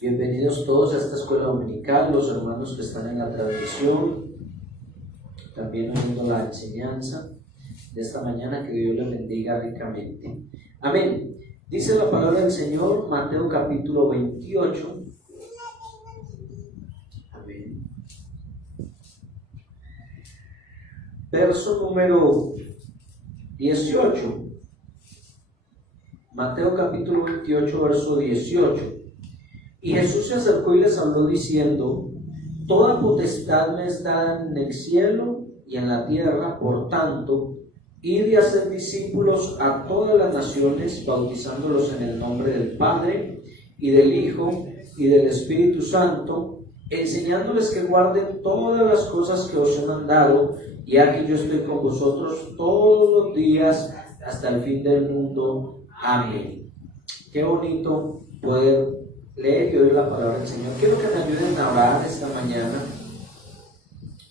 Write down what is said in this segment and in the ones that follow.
Bienvenidos todos a esta escuela dominical, los hermanos que están en la transmisión, también oyendo la enseñanza de esta mañana. Que Dios les bendiga ricamente. Amén. Dice la palabra del Señor, Mateo capítulo 28. Amén. Verso número 18. Mateo capítulo 28, verso 18. Y Jesús se acercó y les habló diciendo: Toda potestad me es dada en el cielo y en la tierra, por tanto, id y haced discípulos a todas las naciones, bautizándolos en el nombre del Padre, y del Hijo, y del Espíritu Santo, enseñándoles que guarden todas las cosas que os he mandado, y aquí yo estoy con vosotros todos los días hasta el fin del mundo. Amén. Qué bonito poder leer y oír la palabra del Señor. Quiero que me ayuden a orar esta mañana.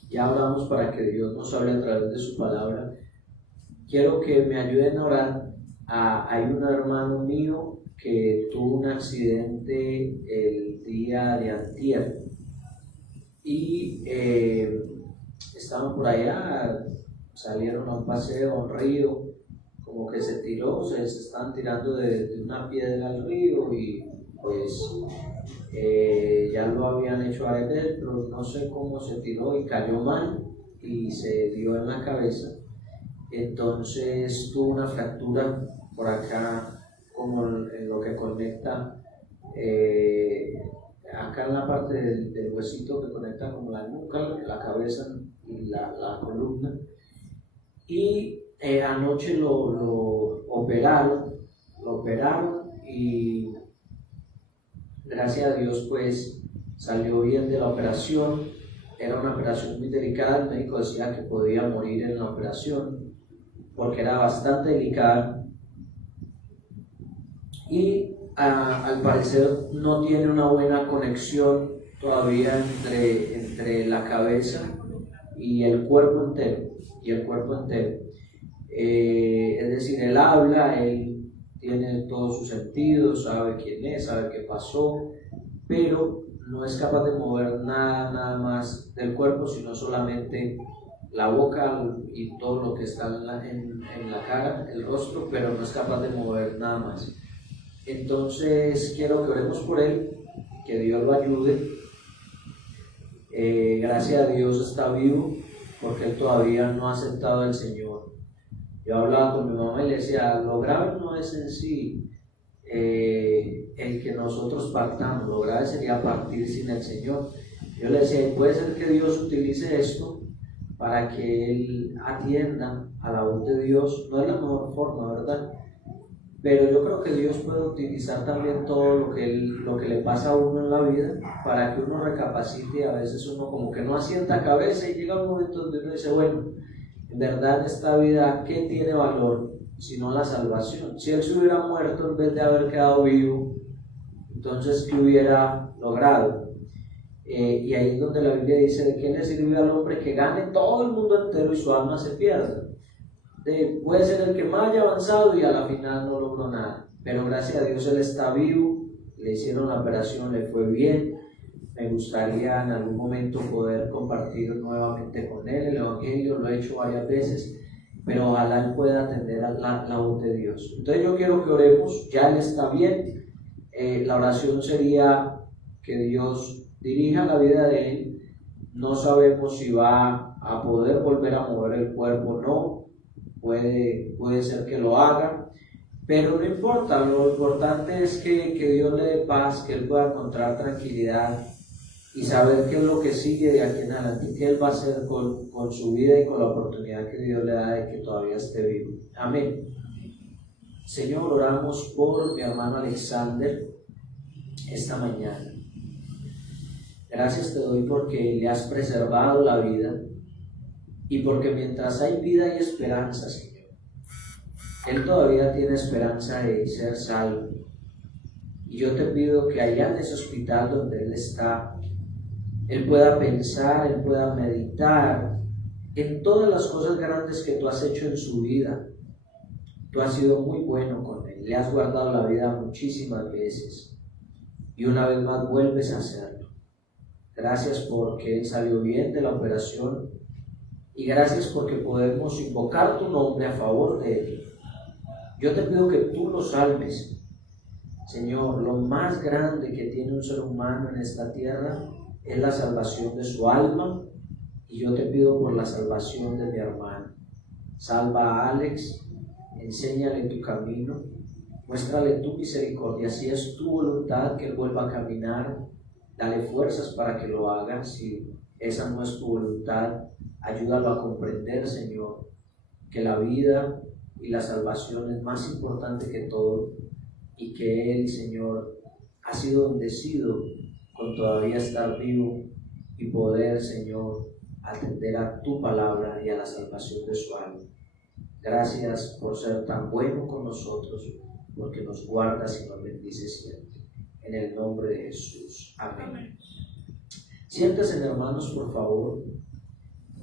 Ya oramos para que Dios nos hable a través de su palabra. Quiero que me ayuden a orar. Hay un hermano mío que tuvo un accidente el día de antier y estaban por allá, salieron a un paseo, a un río, como que se tiró, se estaban tirando de una piedra al río y pues ya lo habían hecho a él, pero no sé cómo se tiró y cayó mal y se dio en la cabeza. Entonces tuvo una fractura por acá, como en lo que conecta acá en la parte del huesito que conecta como la nuca, la cabeza y la columna. Y anoche lo operaron y gracias a Dios pues salió bien de la operación. Era una operación muy delicada, el médico decía que podía morir en la operación porque era bastante delicada y al parecer no tiene una buena conexión todavía entre la cabeza y el cuerpo entero. Es decir, él habla, él tiene todos sus sentidos, sabe quién es, sabe qué pasó, pero no es capaz de mover nada más del cuerpo, sino solamente la boca y todo lo que está en la cara, el rostro, pero no es capaz de mover nada más. Entonces quiero que oremos por él, que Dios lo ayude. Gracias a Dios está vivo, porque él todavía no ha aceptado al Señor. Yo hablaba con mi mamá y le decía: lo grave no es en sí el que nosotros partamos, lo grave sería partir sin el Señor. Yo le decía: puede ser que Dios utilice esto para que él atienda a la voz de Dios. No es la mejor forma, ¿verdad? Pero yo creo que Dios puede utilizar también todo lo que le pasa a uno en la vida para que uno recapacite. A veces uno como que no asienta cabeza y llega un momento donde uno dice: bueno, en verdad en esta vida, ¿qué tiene valor sino la salvación? Si él se hubiera muerto en vez de haber quedado vivo, entonces ¿qué hubiera logrado? Y ahí es donde la Biblia dice: ¿de qué le sirve al hombre que gane todo el mundo entero y su alma se pierda? Puede ser el que más haya avanzado y a la final no logró nada, pero gracias a Dios él está vivo, le hicieron la operación, le fue bien. Me gustaría en algún momento poder compartir nuevamente con él el Evangelio, lo he hecho varias veces, pero ojalá él pueda atender a la voz de Dios. Entonces yo quiero que oremos. Ya él está bien. La oración sería que Dios dirija la vida de él. No sabemos si va a poder volver a mover el cuerpo o no. Puede ser que lo haga, pero no importa. Lo importante es que Dios le dé paz, que él pueda encontrar tranquilidad y saber qué es lo que sigue de aquí en adelante, qué él va a hacer con su vida y con la oportunidad que Dios le da de que todavía esté vivo. Amén. Señor, oramos por mi hermano Alexander esta mañana. Gracias te doy porque le has preservado la vida y porque mientras hay vida y esperanza, Señor, él todavía tiene esperanza de ser salvo. Y yo te pido que allá en ese hospital donde él está, él pueda pensar, él pueda meditar en todas las cosas grandes que tú has hecho en su vida. Tú has sido muy bueno con él, le has guardado la vida muchísimas veces. y una vez más vuelves a hacerlo. Gracias porque él salió bien de la operación y gracias porque podemos invocar tu nombre a favor de él. Yo te pido que tú lo salves, Señor. Lo más grande que tiene un ser humano en esta tierra es la salvación de su alma, y yo te pido por la salvación de mi hermano. Salva a Alex, enséñale tu camino, muéstrale tu misericordia. Si es tu voluntad que él vuelva a caminar, dale fuerzas para que lo haga. Si esa no es tu voluntad, ayúdalo a comprender, Señor, que la vida y la salvación es más importante que todo, y que él, Señor, ha sido bendecido con todavía estar vivo y poder, Señor, atender a tu palabra y a la salvación de su alma. Gracias por ser tan bueno con nosotros, porque nos guardas y nos bendices siempre. En el nombre de Jesús. Amén. Siéntense, hermanos, por favor.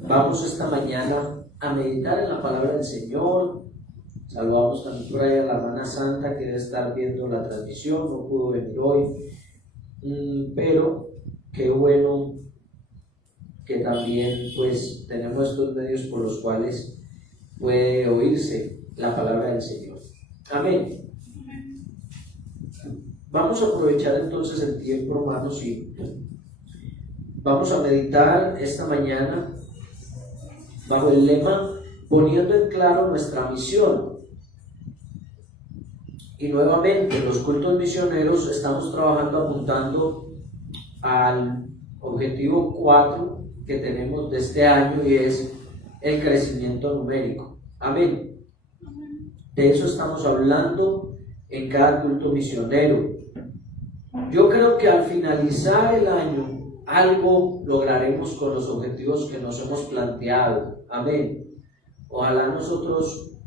Vamos esta mañana a meditar en la palabra del Señor. Saludamos también por ahí a la hermana Santa, que debe estar viendo la transmisión, no pudo venir hoy, pero qué bueno que también pues tenemos estos medios por los cuales puede oírse la palabra del Señor. Amén. Vamos a aprovechar entonces el tiempo, hermanos, y vamos a meditar esta mañana bajo el lema poniendo en claro nuestra misión. Y nuevamente, los cultos misioneros estamos trabajando apuntando al objetivo 4 que tenemos de este año, y es el crecimiento numérico. Amén. De eso estamos hablando en cada culto misionero. Yo creo que al finalizar el año algo lograremos con los objetivos que nos hemos planteado. Amén. Ojalá nosotros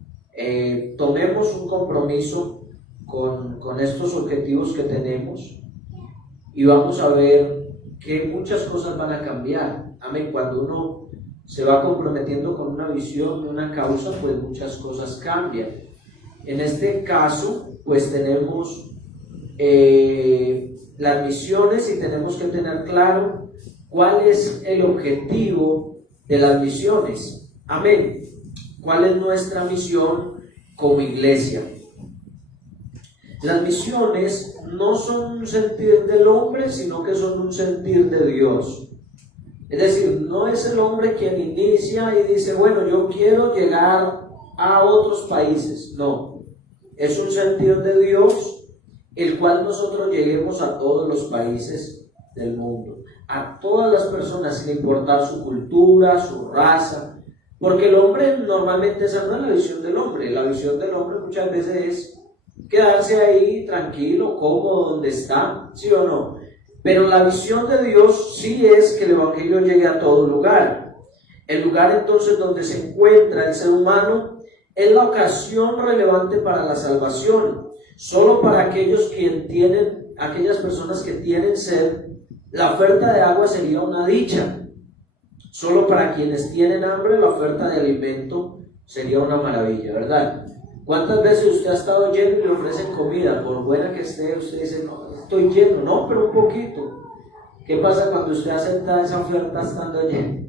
tomemos un compromiso con estos objetivos que tenemos, y vamos a ver que muchas cosas van a cambiar. Amén. Cuando uno se va comprometiendo con una visión, una causa, pues muchas cosas cambian. En este caso, pues tenemos las misiones, y tenemos que tener claro cuál es el objetivo de las misiones. Amén. ¿Cuál es nuestra misión como iglesia? Las misiones no son un sentir del hombre, sino que son un sentir de Dios. Es decir, no es el hombre quien inicia y dice, bueno, yo quiero llegar a otros países. No, es un sentir de Dios, el cual nosotros lleguemos a todos los países del mundo, a todas las personas, sin importar su cultura, su raza, porque el hombre normalmente, esa no es la visión del hombre. La visión del hombre muchas veces es quedarse ahí tranquilo, cómodo donde está, ¿sí o no? Pero la visión de Dios sí es que el evangelio llegue a todo lugar. El lugar entonces donde se encuentra el ser humano es la ocasión relevante para la salvación. Solo para aquellas personas que tienen sed, la oferta de agua sería una dicha. Solo para quienes tienen hambre, la oferta de alimento sería una maravilla, ¿verdad? ¿Cuántas veces usted ha estado lleno y le ofrecen comida? Por buena que esté, usted dice, no, estoy lleno, no, pero un poquito. ¿Qué pasa cuando usted acepta esa oferta estando lleno?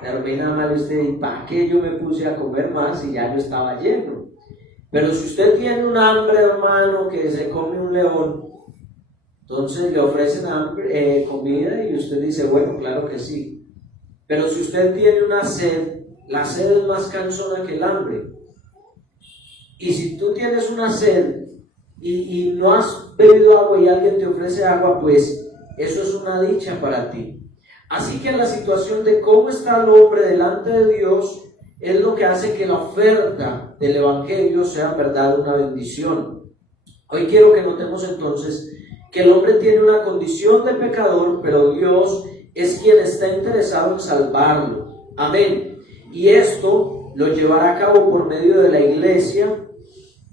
Termina mal usted, ¿y para qué yo me puse a comer más si ya yo estaba lleno? Pero si usted tiene un hambre, hermano, que se come un león, entonces le ofrecen comida y usted dice, bueno, claro que sí. Pero si usted tiene una sed, la sed es más cansona que el hambre. Y si tú tienes una sed y no has bebido agua y alguien te ofrece agua, pues eso es una dicha para ti. Así que la situación de cómo está el hombre delante de Dios es lo que hace que la oferta del evangelio sea en verdad una bendición. Hoy quiero que notemos entonces que el hombre tiene una condición de pecador, pero Dios es quien está interesado en salvarlo. Amén. Y esto lo llevará a cabo por medio de la iglesia,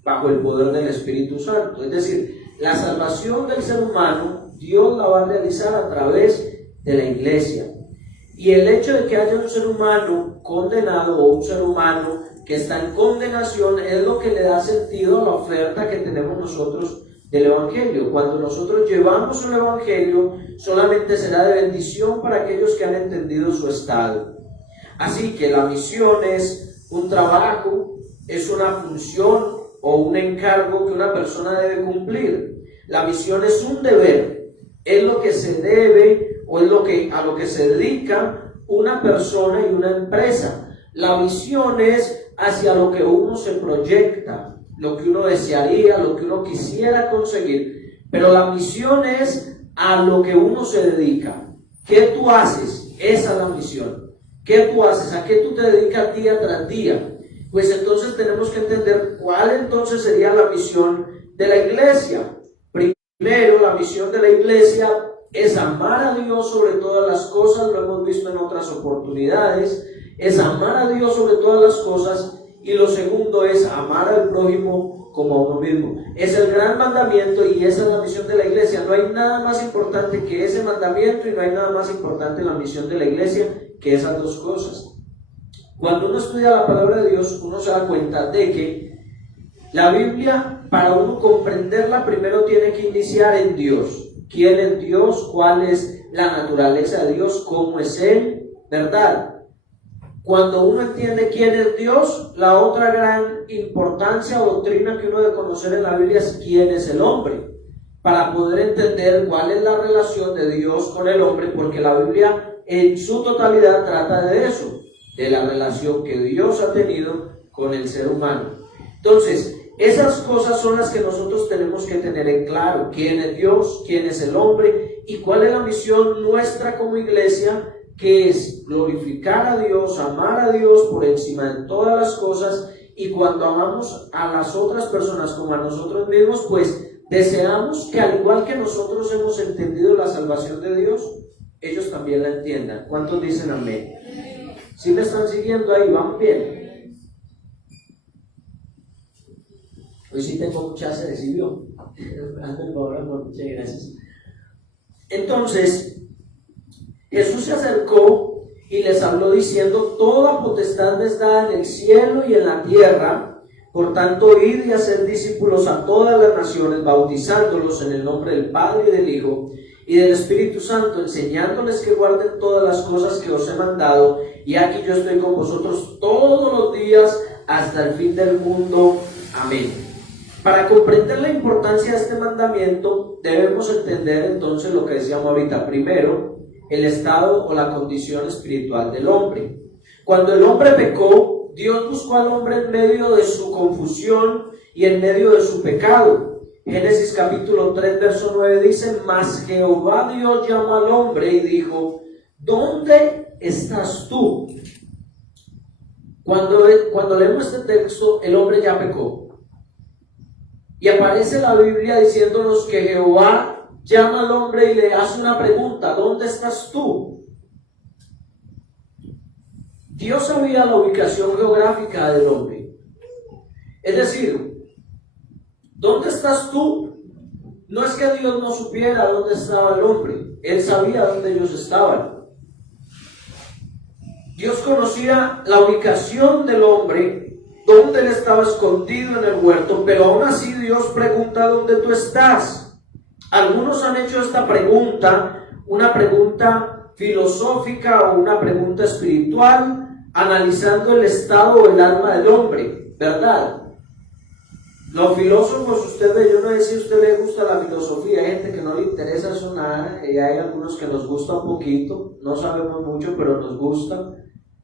bajo el poder del Espíritu Santo. Es decir, la salvación del ser humano, Dios la va a realizar a través de la iglesia. Y el hecho de que haya un ser humano condenado o un ser humano que está en condenación es lo que le da sentido a la oferta que tenemos nosotros del Evangelio. Cuando nosotros llevamos el Evangelio, solamente será de bendición para aquellos que han entendido su estado. Así que la misión es un trabajo, es una función o un encargo que una persona debe cumplir. La misión es un deber, es lo que se debe o es a lo que se dedica una persona y una empresa. La misión es hacia lo que uno se proyecta, lo que uno desearía, lo que uno quisiera conseguir. Pero la misión es a lo que uno se dedica. ¿Qué tú haces? Esa es la misión. ¿Qué tú haces? ¿A qué tú te dedicas día tras día? Pues entonces tenemos que entender cuál entonces sería la misión de la iglesia. Primero, la misión de la iglesia es amar a Dios sobre todas las cosas, lo hemos visto en otras oportunidades, es amar a Dios sobre todas las cosas, y lo segundo es amar al prójimo como a uno mismo. Es el gran mandamiento y esa es la misión de la iglesia. No hay nada más importante que ese mandamiento y no hay nada más importante en la misión de la iglesia que esas dos cosas. Cuando uno estudia la palabra de Dios, uno se da cuenta de que la Biblia, para uno comprenderla, primero tiene que iniciar en Dios. ¿Quién es Dios? ¿Cuál es la naturaleza de Dios? ¿Cómo es Él? ¿Verdad? Cuando uno entiende quién es Dios, la otra gran importancia o doctrina que uno debe conocer en la Biblia es quién es el hombre, para poder entender cuál es la relación de Dios con el hombre, porque la Biblia en su totalidad trata de eso, de la relación que Dios ha tenido con el ser humano. Entonces, esas cosas son las que nosotros tenemos que tener en claro: quién es Dios, quién es el hombre y cuál es la misión nuestra como iglesia, que es glorificar a Dios, amar a Dios por encima de todas las cosas, y cuando amamos a las otras personas como a nosotros mismos, pues deseamos que al igual que nosotros hemos entendido la salvación de Dios, ellos también la entiendan. ¿Cuántos dicen amén? ¿Sí me están siguiendo ahí? ¿Vamos bien? Hoy sí tengo mucha sed, ¿sí vio? Hazme el favor, amor, muchas gracias. Entonces, Jesús se acercó y les habló diciendo: toda potestad me es dada en el cielo y en la tierra. Por tanto, id y hacer discípulos a todas las naciones, bautizándolos en el nombre del Padre y del Hijo y del Espíritu Santo, enseñándoles que guarden todas las cosas que os he mandado. Y aquí yo estoy con vosotros todos los días hasta el fin del mundo. Amén. Para comprender la importancia de este mandamiento, debemos entender entonces lo que decíamos ahorita. Primero, el estado o la condición espiritual del hombre. Cuando el hombre pecó, Dios buscó al hombre en medio de su confusión y en medio de su pecado. Génesis capítulo 3, verso 9 dice: mas Jehová Dios llamó al hombre y dijo: ¿dónde estás tú? Cuando leemos este texto, el hombre ya pecó. Y aparece la Biblia diciéndonos que Jehová llama al hombre y le hace una pregunta: ¿dónde estás tú? Dios sabía la ubicación geográfica del hombre. Es decir, ¿dónde estás tú? No es que Dios no supiera dónde estaba el hombre. Él sabía dónde ellos estaban. Dios conocía la ubicación del hombre, dónde él estaba escondido en el huerto, pero aún así Dios pregunta: ¿dónde tú estás? Algunos han hecho esta pregunta, una pregunta filosófica o una pregunta espiritual, analizando el estado o el alma del hombre, ¿verdad? Los filósofos, usted ve, yo no sé si a usted le gusta la filosofía, hay gente que no le interesa eso nada, y hay algunos que nos gusta un poquito, no sabemos mucho, pero nos gusta.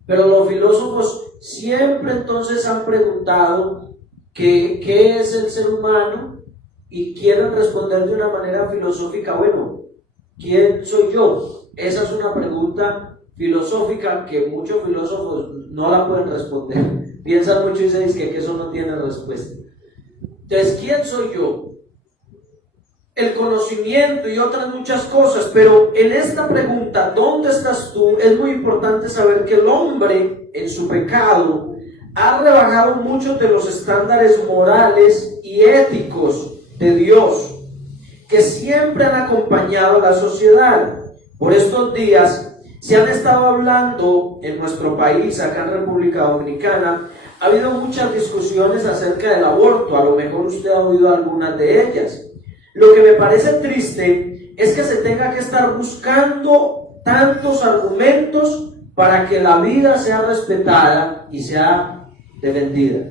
Pero los filósofos siempre entonces han preguntado qué es el ser humano, y quieren responder de una manera filosófica. Bueno, ¿quién soy yo? Esa es una pregunta filosófica que muchos filósofos no la pueden responder. Piensan mucho y se dicen que eso no tiene respuesta. Entonces, ¿quién soy yo? El conocimiento y otras muchas cosas, pero en esta pregunta, ¿dónde estás tú?, es muy importante saber que el hombre en su pecado ha rebajado muchos de los estándares morales y éticos de Dios que siempre han acompañado a la sociedad. Por estos días se han estado hablando en nuestro país, acá en República Dominicana, ha habido muchas discusiones acerca del aborto. A lo mejor usted ha oído algunas de ellas. Lo que me parece triste es que se tenga que estar buscando tantos argumentos para que la vida sea respetada y sea defendida.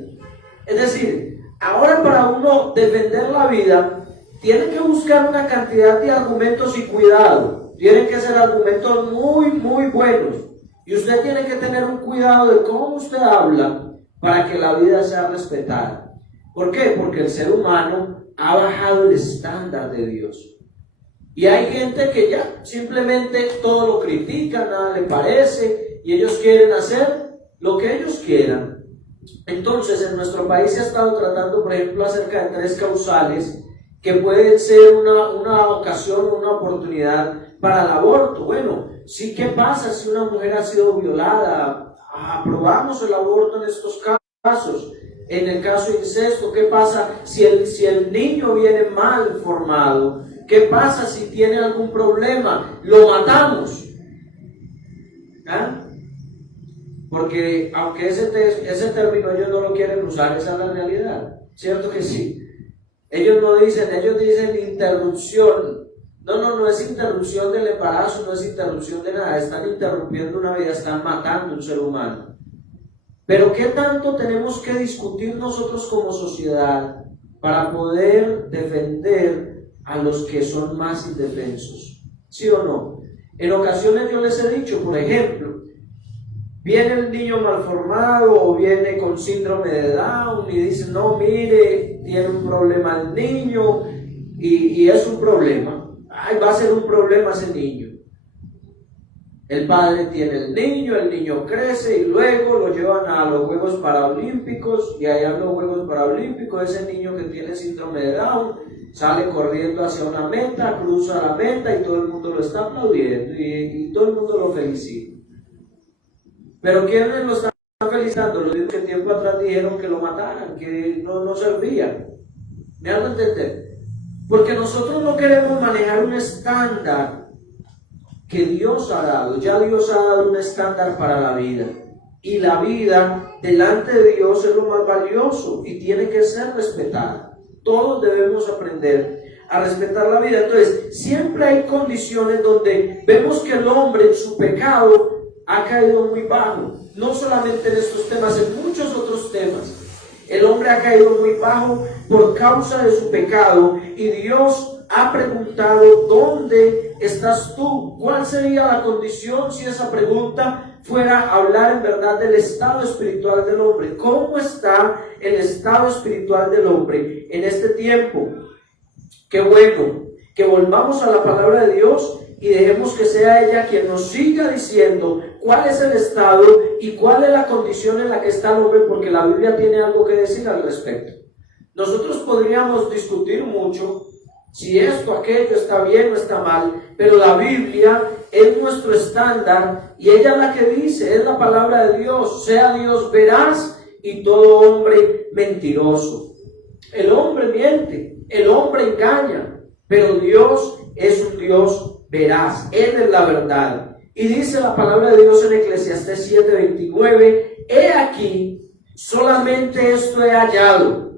Es decir, ahora para uno defender la vida, tiene que buscar una cantidad de argumentos y cuidado. Tienen que ser argumentos muy, muy buenos. Y usted tiene que tener un cuidado de cómo usted habla para que la vida sea respetada. ¿Por qué? Porque el ser humano ha bajado el estándar de Dios. Y hay gente que ya simplemente todo lo critica, nada le parece, y ellos quieren hacer lo que ellos quieran. Entonces, en nuestro país se ha estado tratando, por ejemplo, acerca de 3 causales que pueden ser una ocasión, una oportunidad para el aborto. Bueno, sí, ¿qué pasa si una mujer ha sido violada? Aprobamos el aborto en estos casos. En el caso de incesto, ¿qué pasa si el niño viene mal formado? ¿Qué pasa si tiene algún problema? Lo matamos. ¿Ah? Porque aunque ese término ellos no lo quieren usar, esa es la realidad. ¿Cierto que sí? Ellos dicen interrupción. No es interrupción del embarazo, no es interrupción de nada. Están interrumpiendo una vida, están matando un ser humano. Pero ¿qué tanto tenemos que discutir nosotros como sociedad para poder defender a los que son más indefensos? ¿Sí o no? En ocasiones yo les he dicho, por ejemplo, viene el niño malformado o viene con síndrome de Down y dicen, no, mire, tiene un problema el niño y es un problema. Ay, va a ser un problema ese niño. El padre tiene el niño crece y luego lo llevan a los Juegos Paralímpicos y allá en los Juegos Paralímpicos ese niño que tiene síndrome de Down sale corriendo hacia una meta, cruza la meta y todo el mundo lo está aplaudiendo y todo el mundo lo felicita. Pero ¿quiénes lo están felicitando? Los que tiempo atrás dijeron que lo mataran, que no servía. ¿Me hago entender? Porque nosotros no queremos manejar un estándar que Dios ha dado. Ya Dios ha dado un estándar para la vida. Y la vida delante de Dios es lo más valioso y tiene que ser respetada. Todos debemos aprender a respetar la vida. Entonces, siempre hay condiciones donde vemos que el hombre en su pecado ha caído muy bajo. No solamente en estos temas, en muchos otros temas. El hombre ha caído muy bajo por causa de su pecado y Dios ha preguntado, ¿dónde estás tú? ¿Cuál sería la condición si esa pregunta fuera a hablar en verdad del estado espiritual del hombre? ¿Cómo está el estado espiritual del hombre en este tiempo? Qué bueno que volvamos a la palabra de Dios y dejemos que sea ella quien nos siga diciendo cuál es el estado y cuál es la condición en la que está el hombre, porque la Biblia tiene algo que decir al respecto. Nosotros podríamos discutir mucho si esto, aquello está bien o está mal, pero la Biblia es nuestro estándar y ella es la que dice, es la palabra de Dios, sea Dios veraz y todo hombre mentiroso. El hombre miente, el hombre engaña, pero Dios es un Dios veraz, Él es la verdad. Y dice la palabra de Dios en Eclesiastés 7:29, he aquí, solamente esto he hallado,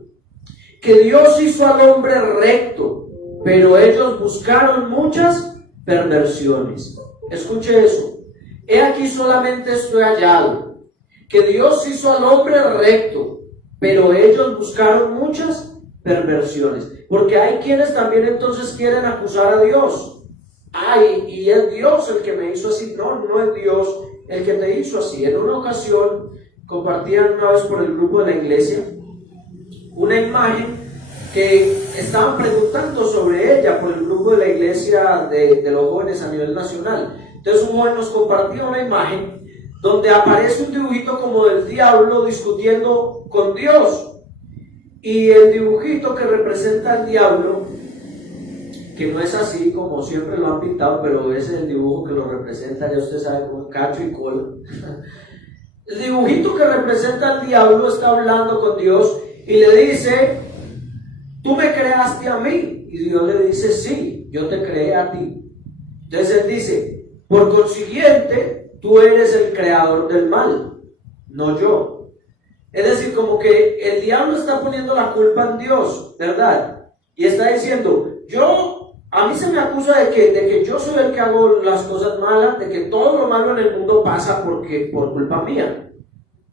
que Dios hizo al hombre recto, pero ellos buscaron muchas perversiones. Escuche eso. He aquí solamente esto he hallado, que Dios hizo al hombre recto, pero ellos buscaron muchas perversiones. Porque hay quienes también entonces quieren acusar a Dios. Ay, y es Dios el que me hizo así. No es Dios el que te hizo así. En una ocasión compartían una vez por el grupo de la iglesia una imagen que estaban preguntando sobre ella por el grupo de la iglesia de los jóvenes a nivel nacional. Entonces un joven nos compartió una imagen donde aparece un dibujito como del diablo discutiendo con Dios. Y el dibujito que representa al diablo, que no es así como siempre lo han pintado, pero ese es el dibujo que lo representa, ya usted sabe, con cacho y cola. El dibujito que representa al diablo está hablando con Dios y le dice, tú me creaste a mí. Y Dios le dice, sí, yo te creé a ti. Entonces él dice, por consiguiente, tú eres el creador del mal, no yo. Es decir, como que el diablo está poniendo la culpa en Dios, ¿verdad? Y está diciendo, a mí se me acusa de que yo soy el que hago las cosas malas, de que todo lo malo en el mundo pasa por culpa mía.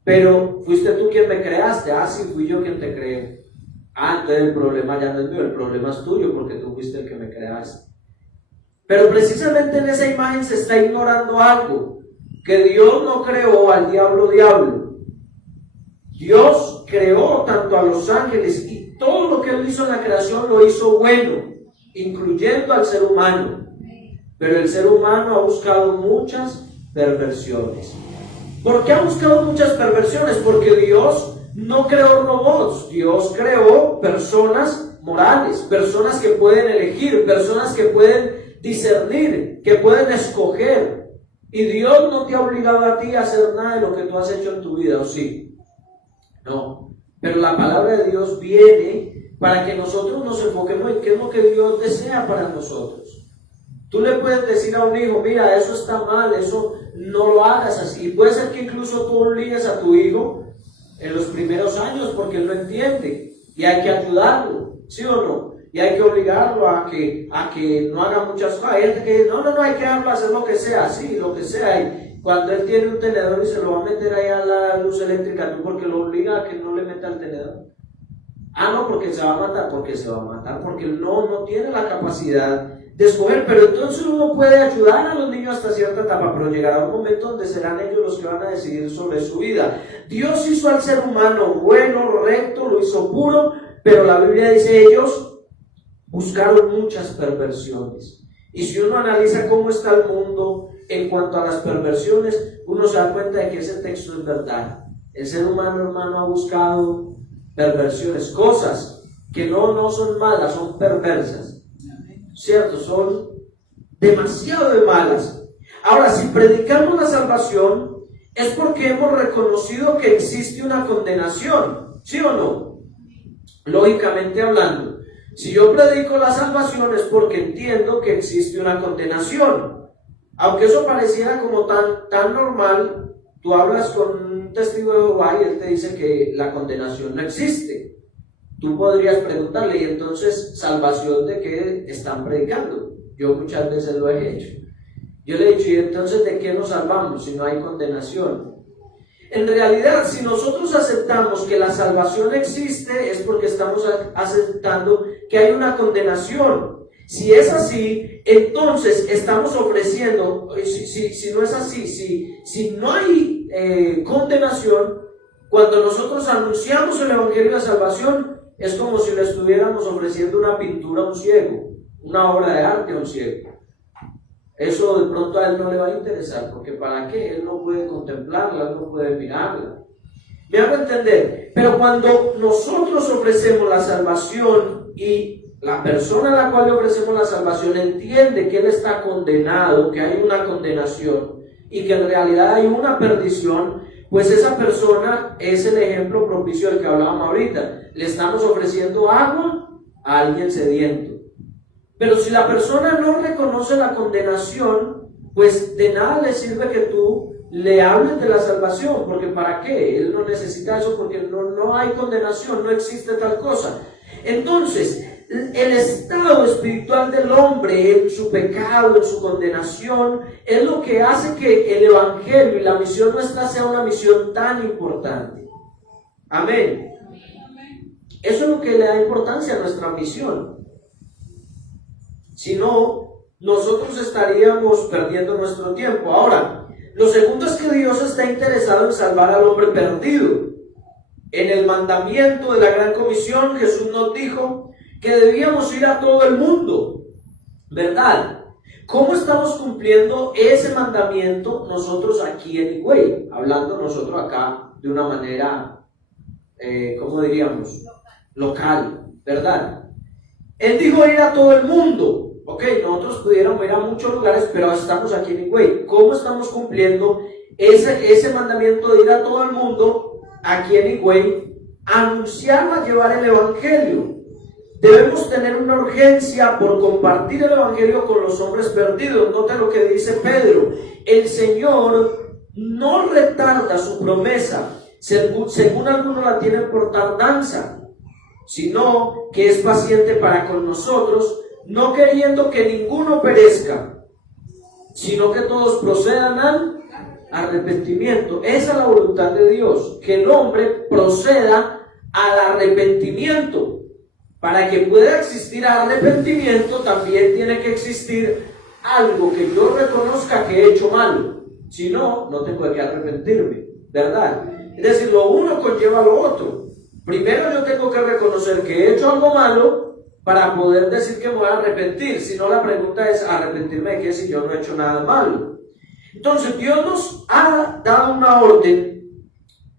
Pero fuiste tú quien me creaste. Sí, fui yo quien te creé. Entonces el problema ya no es mío, el problema es tuyo porque tú fuiste el que me creaste. Pero precisamente en esa imagen se está ignorando algo, que Dios no creó al diablo. Dios creó tanto a los ángeles y todo lo que Él hizo en la creación lo hizo bueno, incluyendo al ser humano. Pero el ser humano ha buscado muchas perversiones. ¿Por qué ha buscado muchas perversiones? Porque Dios no creó robots, Dios creó personas morales, personas que pueden elegir, personas que pueden discernir, que pueden escoger. Y Dios no te ha obligado a ti a hacer nada de lo que tú has hecho en tu vida, ¿o sí? No. Pero la palabra de Dios viene para que nosotros nos enfoquemos en qué es lo que Dios desea para nosotros. Tú le puedes decir a un hijo, mira, eso está mal, eso no lo hagas así. Y puede ser que incluso tú obligues a tu hijo en los primeros años porque él no entiende. Y hay que ayudarlo, ¿sí o no? Y hay que obligarlo a que no haga muchas cosas. Hay gente que dice, no, hay que dejarlo hacer lo que sea, sí, lo que sea. Y cuando él tiene un tenedor y se lo va a meter ahí a la luz eléctrica, tú porque lo obliga a que no le meta el tenedor. No, porque se va a matar, porque él no tiene la capacidad de escoger. Pero entonces uno puede ayudar a los niños hasta cierta etapa, pero llegará un momento donde serán ellos los que van a decidir sobre su vida. Dios hizo al ser humano bueno, recto, lo hizo puro, pero la Biblia dice ellos buscaron muchas perversiones. Y si uno analiza cómo está el mundo en cuanto a las perversiones, uno se da cuenta de que ese texto es verdad. El ser humano, hermano, ha buscado perversiones, cosas que no son malas, son perversas, ¿cierto? Son demasiado de malas. Ahora, si predicamos la salvación, es porque hemos reconocido que existe una condenación, ¿sí o no? Lógicamente hablando, si yo predico la salvación es porque entiendo que existe una condenación. Aunque eso pareciera como tan normal, tú hablas con un testigo de Jehová y él te dice que la condenación no existe. Tú podrías preguntarle, ¿y entonces salvación de qué están predicando? Yo muchas veces lo he hecho. Yo le he dicho, ¿y entonces de qué nos salvamos si no hay condenación? En realidad, si nosotros aceptamos que la salvación existe, es porque estamos aceptando que hay una condenación. Si es así, entonces estamos ofreciendo, si no es así, si no hay condenación, cuando nosotros anunciamos el Evangelio de salvación, es como si le estuviéramos ofreciendo una pintura a un ciego, una obra de arte a un ciego. Eso de pronto a él no le va a interesar, porque ¿para qué? Él no puede contemplarla, él no puede mirarla. ¿Me hago entender? Pero cuando nosotros ofrecemos la salvación y la persona a la cual le ofrecemos la salvación entiende que él está condenado, que hay una condenación y que en realidad hay una perdición, pues esa persona es el ejemplo propicio del que hablábamos ahorita. Le estamos ofreciendo agua a alguien sediento. Pero si la persona no reconoce la condenación, pues de nada le sirve que tú le hables de la salvación, porque ¿para qué? Él no necesita eso porque no hay condenación, no existe tal cosa. Entonces, el estado espiritual del hombre en su pecado, en su condenación, es lo que hace que el Evangelio y la misión nuestra sea una misión tan importante. Amén. Eso es lo que le da importancia a nuestra misión. Si no, nosotros estaríamos perdiendo nuestro tiempo. Ahora, lo segundo es que Dios está interesado en salvar al hombre perdido. En el mandamiento de la Gran Comisión, Jesús nos dijo que debíamos ir a todo el mundo, ¿verdad? ¿Cómo estamos cumpliendo ese mandamiento nosotros aquí en Higüey? Hablando nosotros acá de una manera, ¿cómo diríamos? Local, ¿verdad? Él dijo ir a todo el mundo. Ok, nosotros pudiéramos ir a muchos lugares, pero estamos aquí en Higüey. ¿Cómo estamos cumpliendo ese mandamiento de ir a todo el mundo aquí en Higüey? Anunciar, llevar el Evangelio. Debemos tener una urgencia por compartir el Evangelio con los hombres perdidos. Nota lo que dice Pedro. El Señor no retarda su promesa, según algunos la tienen por tardanza, sino que es paciente para con nosotros, no queriendo que ninguno perezca, sino que todos procedan al arrepentimiento. Esa es la voluntad de Dios, que el hombre proceda al arrepentimiento. Para que pueda existir arrepentimiento, también tiene que existir algo que yo reconozca que he hecho malo. Si no, no tengo de qué arrepentirme, ¿verdad? Es decir, lo uno conlleva lo otro. Primero yo tengo que reconocer que he hecho algo malo para poder decir que me voy a arrepentir. Si no, la pregunta es, ¿arrepentirme de qué si yo no he hecho nada malo? Entonces Dios nos ha dado una orden,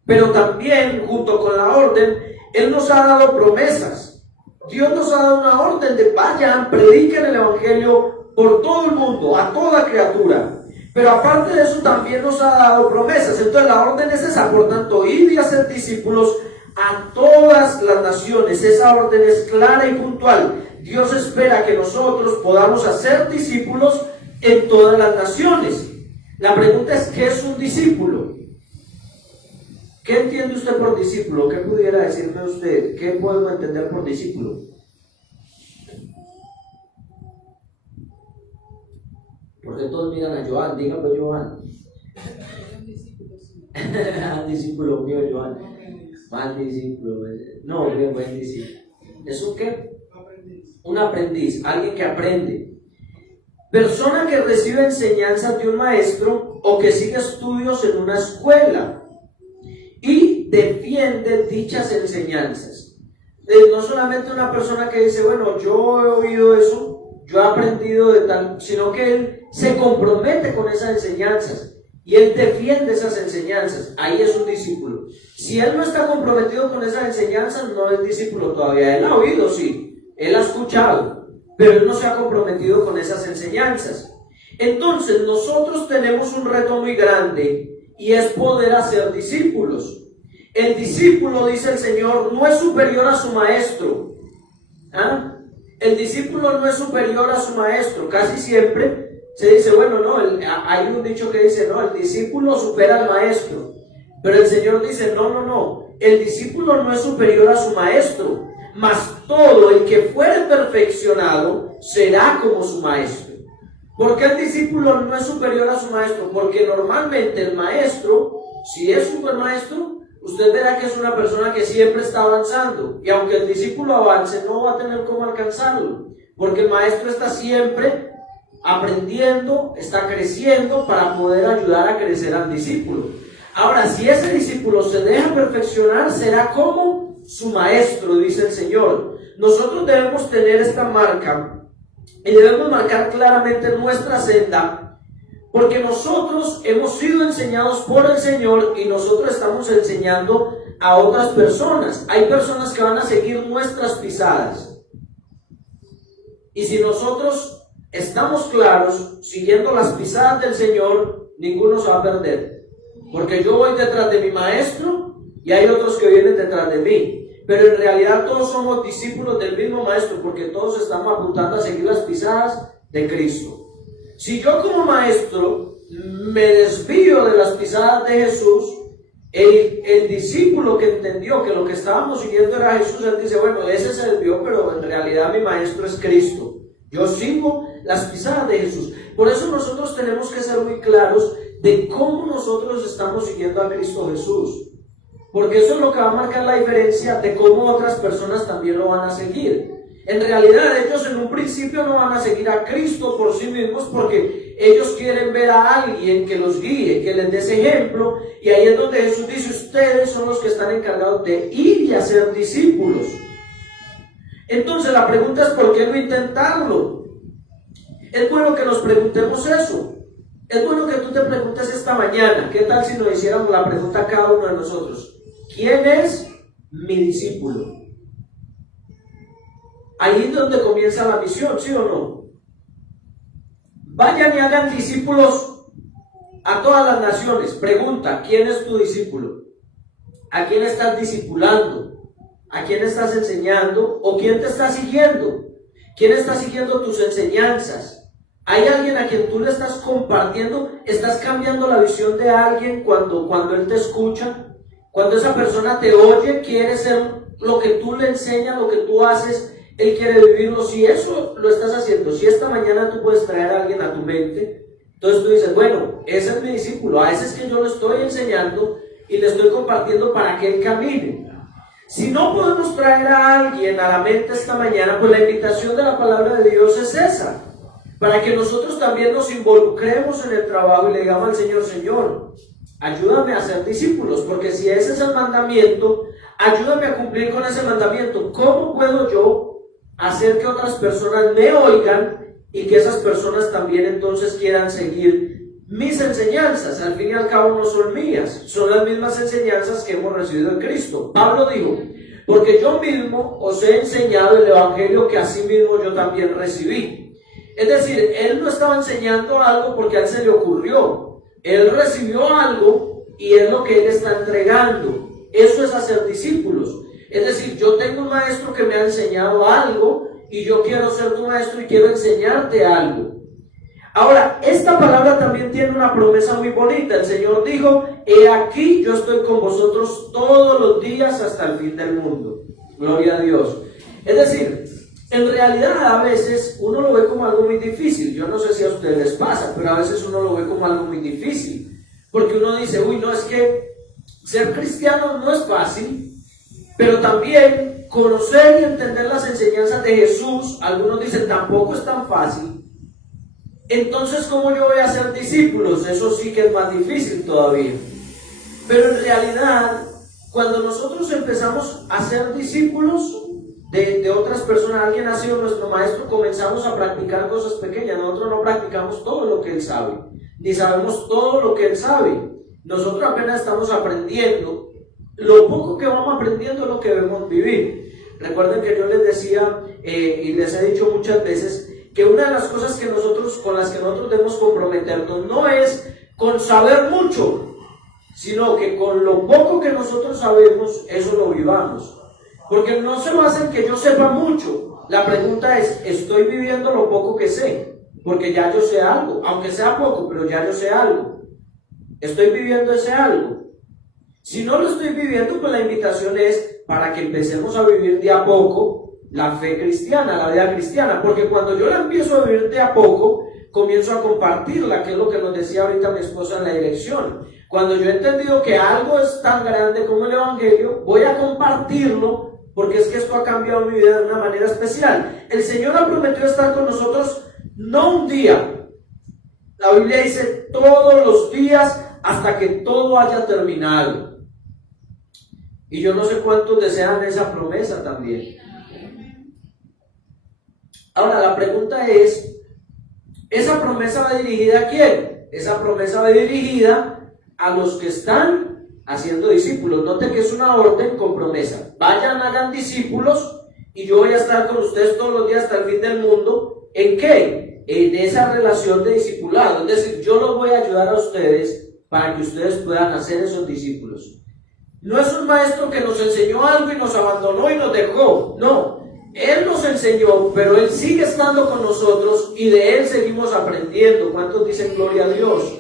pero también junto con la orden, Él nos ha dado promesas. Dios nos ha dado una orden de vayan, prediquen el Evangelio por todo el mundo, a toda criatura. Pero aparte de eso también nos ha dado promesas. Entonces la orden es esa, por tanto, ir y hacer discípulos a todas las naciones. Esa orden es clara y puntual. Dios espera que nosotros podamos hacer discípulos en todas las naciones. La pregunta es, ¿qué es un discípulo? ¿Qué entiende usted por discípulo? ¿Qué pudiera decirme usted? ¿Qué podemos entender por discípulo? Porque todos miran a Joan, dígame Joan. Discípulo mío, Joan. Mal discípulo. No, bien, buen discípulo. ¿Es un qué? Un aprendiz, alguien que aprende. Persona que recibe enseñanzas de un maestro o que sigue estudios en una escuela y defiende dichas enseñanzas. No solamente una persona que dice, bueno, yo he oído eso, yo he aprendido de tal, sino que él se compromete con esas enseñanzas y él defiende esas enseñanzas. Ahí es un discípulo. Si él no está comprometido con esas enseñanzas, no es discípulo todavía. Él ha oído, sí, él ha escuchado, pero él no se ha comprometido con esas enseñanzas. Entonces nosotros tenemos un reto muy grande y es poder hacer discípulos. El discípulo, dice el Señor, no es superior a su maestro. ¿Ah? El discípulo no es superior a su maestro. Casi siempre se dice, bueno, no, hay un dicho que dice, no, el discípulo supera al maestro. Pero el Señor dice, no, el discípulo no es superior a su maestro, mas todo el que fuere perfeccionado será como su maestro. ¿Por qué el discípulo no es superior a su maestro? Porque normalmente el maestro, si es supermaestro, usted verá que es una persona que siempre está avanzando. Y aunque el discípulo avance, no va a tener cómo alcanzarlo. Porque el maestro está siempre aprendiendo, está creciendo para poder ayudar a crecer al discípulo. Ahora, si ese discípulo se deja perfeccionar, será como su maestro, dice el Señor. Nosotros debemos tener esta marca y debemos marcar claramente nuestra senda, porque nosotros hemos sido enseñados por el Señor y nosotros estamos enseñando a otras personas. Hay personas que van a seguir nuestras pisadas. Y si nosotros estamos claros, siguiendo las pisadas del Señor, ninguno se va a perder. Porque yo voy detrás de mi maestro y hay otros que vienen detrás de mí. Pero en realidad todos somos discípulos del mismo maestro, porque todos estamos apuntando a seguir las pisadas de Cristo. Si yo como maestro me desvío de las pisadas de Jesús, el discípulo que entendió que lo que estábamos siguiendo era Jesús, él dice, bueno, ese se desvió, pero en realidad mi maestro es Cristo. Yo sigo las pisadas de Jesús. Por eso nosotros tenemos que ser muy claros de cómo nosotros estamos siguiendo a Cristo Jesús. Porque eso es lo que va a marcar la diferencia de cómo otras personas también lo van a seguir. En realidad ellos en un principio no van a seguir a Cristo por sí mismos, porque ellos quieren ver a alguien que los guíe, que les dé ese ejemplo. Y ahí es donde Jesús dice, ustedes son los que están encargados de ir y hacer discípulos. Entonces la pregunta es, ¿por qué no intentarlo? Es bueno que nos preguntemos eso. Es bueno que tú te preguntes esta mañana. ¿Qué tal si nos hiciéramos la pregunta a cada uno de nosotros? ¿Quién es mi discípulo? Ahí es donde comienza la misión, ¿sí o no? Vayan y hagan discípulos a todas las naciones. Pregunta, ¿quién es tu discípulo? ¿A quién estás discipulando? ¿A quién estás enseñando? ¿O quién te está siguiendo? ¿Quién está siguiendo tus enseñanzas? ¿Hay alguien a quien tú le estás compartiendo? ¿Estás cambiando la visión de alguien cuando él te escucha? Cuando esa persona te oye, quiere ser lo que tú le enseñas, lo que tú haces, Él quiere vivirlo. Si eso lo estás haciendo, si esta mañana tú puedes traer a alguien a tu mente, entonces tú dices, bueno, ese es mi discípulo, a ese es que yo lo estoy enseñando y le estoy compartiendo para que él camine. Si no podemos traer a alguien a la mente esta mañana, pues la invitación de la palabra de Dios es esa, para que nosotros también nos involucremos en el trabajo y le digamos al Señor, Señor, ayúdame a ser discípulos, porque si ese es el mandamiento, ayúdame a cumplir con ese mandamiento. ¿Cómo puedo yo hacer que otras personas me oigan y que esas personas también entonces quieran seguir mis enseñanzas? Al fin y al cabo no son mías, son las mismas enseñanzas que hemos recibido en Cristo. Pablo dijo, porque yo mismo os he enseñado el evangelio que así mismo yo también recibí. Es decir, él no estaba enseñando algo porque a él se le ocurrió. Él recibió algo y es lo que él está entregando. Eso es hacer discípulos. Es decir, yo tengo un maestro que me ha enseñado algo y yo quiero ser tu maestro y quiero enseñarte algo. Ahora, esta palabra también tiene una promesa muy bonita. El Señor dijo, he aquí yo estoy con vosotros todos los días hasta el fin del mundo. Gloria a Dios. Es decir, en realidad a veces uno lo ve como algo muy difícil. Yo no sé si a ustedes les pasa, pero a veces uno lo ve como algo muy difícil. Porque uno dice, uy, no, es que ser cristiano no es fácil, pero también conocer y entender las enseñanzas de Jesús, algunos dicen, tampoco es tan fácil. Entonces, ¿cómo yo voy a ser discípulos? Eso sí que es más difícil todavía. Pero en realidad, cuando nosotros empezamos a ser discípulos de otras personas, alguien ha sido nuestro maestro, comenzamos a practicar cosas pequeñas. Nosotros no practicamos todo lo que él sabe, ni sabemos todo lo que él sabe. Nosotros apenas estamos aprendiendo. Lo poco que vamos aprendiendo es lo que debemos vivir. Recuerden que yo les decía, y les he dicho muchas veces, que una de las cosas que con las que nosotros debemos comprometernos no es con saber mucho, sino que con lo poco que nosotros sabemos, eso lo vivamos. Porque no se basa en que yo sepa mucho. La pregunta es, ¿estoy viviendo lo poco que sé? Porque ya yo sé algo, aunque sea poco, pero ya yo sé algo. ¿Estoy viviendo ese algo? Si no lo estoy viviendo, pues la invitación es para que empecemos a vivir de a poco la fe cristiana, la vida cristiana, porque cuando yo la empiezo a vivir de a poco, comienzo a compartirla, que es lo que nos decía ahorita mi esposa en la dirección. Cuando yo he entendido que algo es tan grande como el evangelio, voy a compartirlo, porque es que esto ha cambiado mi vida de una manera especial. El Señor ha prometido estar con nosotros no un día, la Biblia dice todos los días hasta que todo haya terminado. Y yo no sé cuántos desean esa promesa también. Ahora la pregunta es, ¿esa promesa va dirigida a quién? Esa promesa va dirigida a los que están haciendo discípulos. Noten que es una orden con promesa. Vayan, hagan discípulos y yo voy a estar con ustedes todos los días hasta el fin del mundo. ¿En qué? En esa relación de discipulado. Es decir, yo los voy a ayudar a ustedes para que ustedes puedan hacer esos discípulos. No es un maestro que nos enseñó algo y nos abandonó y nos dejó. No. Él nos enseñó, pero Él sigue estando con nosotros y de Él seguimos aprendiendo. ¿Cuántos dicen gloria a Dios?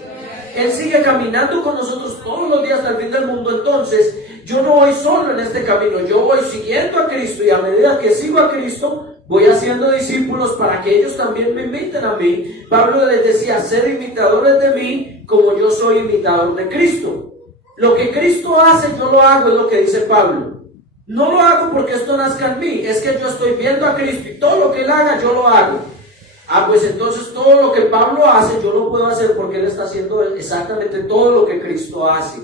Él sigue caminando con nosotros todos los días hasta el fin del mundo. Entonces, yo no voy solo en este camino, yo voy siguiendo a Cristo y a medida que sigo a Cristo, voy haciendo discípulos para que ellos también me imiten a mí. Pablo les decía, sed imitadores de mí como yo soy imitador de Cristo. Lo que Cristo hace, yo lo hago, es lo que dice Pablo. No lo hago porque esto nazca en mí, es que yo estoy viendo a Cristo y todo lo que Él haga, yo lo hago. Pues entonces todo lo que Pablo hace, yo lo puedo hacer porque Él está haciendo exactamente todo lo que Cristo hace.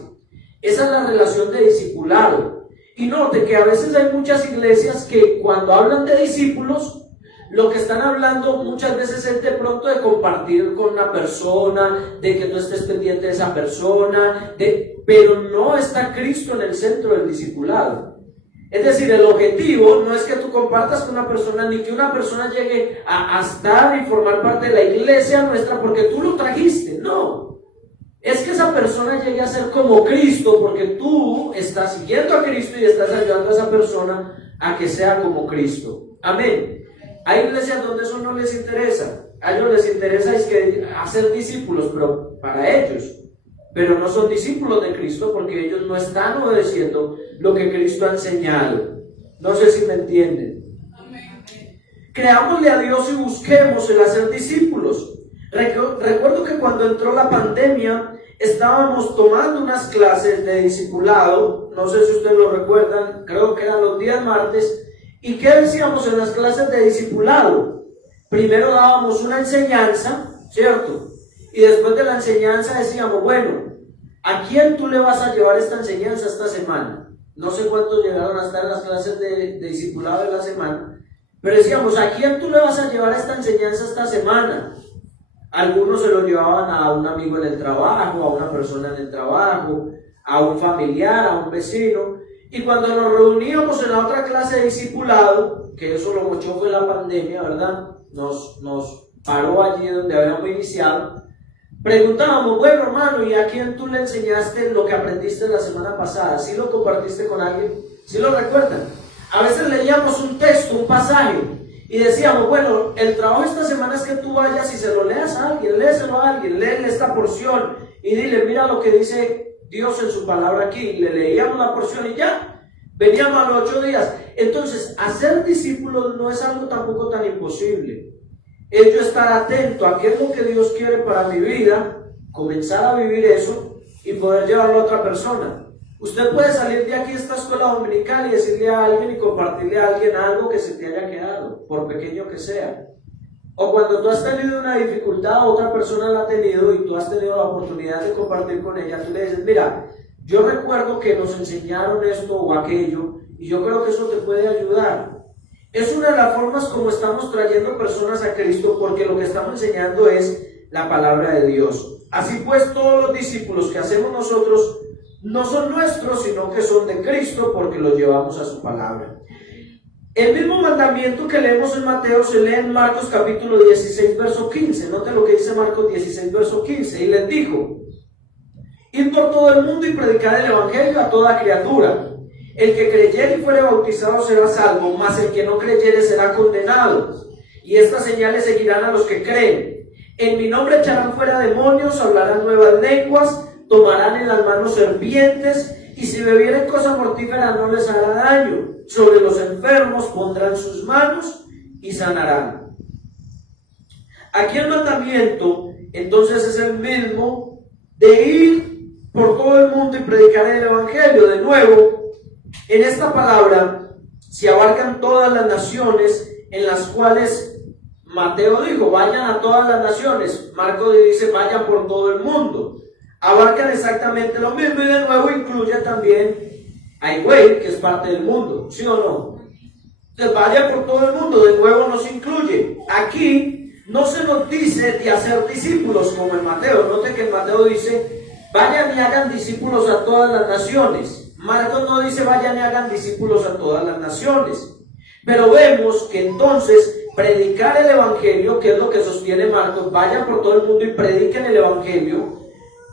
Esa es la relación de discipulado. Y note que a veces hay muchas iglesias que cuando hablan de discípulos, lo que están hablando muchas veces es de pronto de compartir con una persona, de que tú estés pendiente de esa persona, pero no está Cristo en el centro del discipulado. Es decir, el objetivo no es que tú compartas con una persona, ni que una persona llegue a estar y formar parte de la iglesia nuestra porque tú lo trajiste, no. Es que esa persona llegue a ser como Cristo porque tú estás siguiendo a Cristo y estás ayudando a esa persona a que sea como Cristo. Amén. Hay iglesias donde eso no les interesa. A ellos les interesa es que hacer discípulos, pero para ellos. Pero no son discípulos de Cristo porque ellos no están obedeciendo lo que Cristo ha enseñado. No sé si me entienden. creámosle a Dios y busquemos el hacer discípulos. Recuerdo que cuando entró la pandemia estábamos tomando unas clases de discipulado, no sé si ustedes lo recuerdan, creo que eran los días martes. ¿Y qué decíamos en las clases de discipulado? Primero dábamos una enseñanza, ¿cierto? Y después de la enseñanza decíamos, bueno, ¿a quién tú le vas a llevar esta enseñanza esta semana? No sé cuántos llegaron a estar en las clases de discipulado de la semana, pero decíamos, ¿a quién tú le vas a llevar esta enseñanza esta semana? Algunos se lo llevaban a un amigo en el trabajo, a una persona en el trabajo, a un familiar, a un vecino. Y cuando nos reuníamos en la otra clase de discipulado, que eso lo mochó fue la pandemia, ¿verdad? Nos paró allí donde habíamos iniciado. Preguntábamos, bueno hermano, ¿y a quién tú le enseñaste lo que aprendiste la semana pasada? ¿Sí lo compartiste con alguien? ¿Sí lo recuerdan? A veces leíamos un texto, un pasaje, y decíamos, bueno, el trabajo esta semana es que tú vayas y se lo leas a alguien, léeselo a alguien, léele esta porción y dile, mira lo que dice Dios en su palabra aquí. Le leíamos la porción y ya, veníamos a los 8 días. Entonces, hacer discípulos no es algo tampoco tan imposible. Es yo estar atento a qué es lo que Dios quiere para mi vida, comenzar a vivir eso y poder llevarlo a otra persona. Usted puede salir de aquí a esta escuela dominical y decirle a alguien y compartirle a alguien algo que se te haya quedado, por pequeño que sea. O cuando tú has tenido una dificultad, otra persona la ha tenido y tú has tenido la oportunidad de compartir con ella, tú le dices, mira, yo recuerdo que nos enseñaron esto o aquello y yo creo que eso te puede ayudar. Es una de las formas como estamos trayendo personas a Cristo, porque lo que estamos enseñando es la palabra de Dios. Así pues, todos los discípulos que hacemos nosotros no son nuestros, sino que son de Cristo, porque los llevamos a su palabra. El mismo mandamiento que leemos en Mateo se lee en Marcos capítulo 16, verso 15. Note lo que dice Marcos 16, verso 15. Y les dijo, id por todo el mundo y predicad el evangelio a toda criatura. El que creyere y fuere bautizado será salvo, mas el que no creyere será condenado. Y estas señales seguirán a los que creen. En mi nombre echarán fuera demonios, hablarán nuevas lenguas, tomarán en las manos serpientes, y si bebieren cosa mortífera no les hará daño. Sobre los enfermos pondrán sus manos y sanarán. Aquí el mandamiento entonces es el mismo de ir por todo el mundo y predicar el evangelio. De nuevo, en esta palabra se abarcan todas las naciones, en las cuales Mateo dijo, vayan a todas las naciones. Marcos dice, vayan por todo el mundo. Abarcan exactamente lo mismo, y de nuevo incluye también a Higüey, que es parte del mundo, ¿sí o no? Entonces vaya por todo el mundo, de nuevo nos incluye. Aquí no se nos dice de hacer discípulos como en Mateo. Note que en Mateo dice, vayan y hagan discípulos a todas las naciones. Marcos no dice vayan y hagan discípulos a todas las naciones. Pero vemos que entonces predicar el evangelio, que es lo que sostiene Marcos, vayan por todo el mundo y prediquen el evangelio.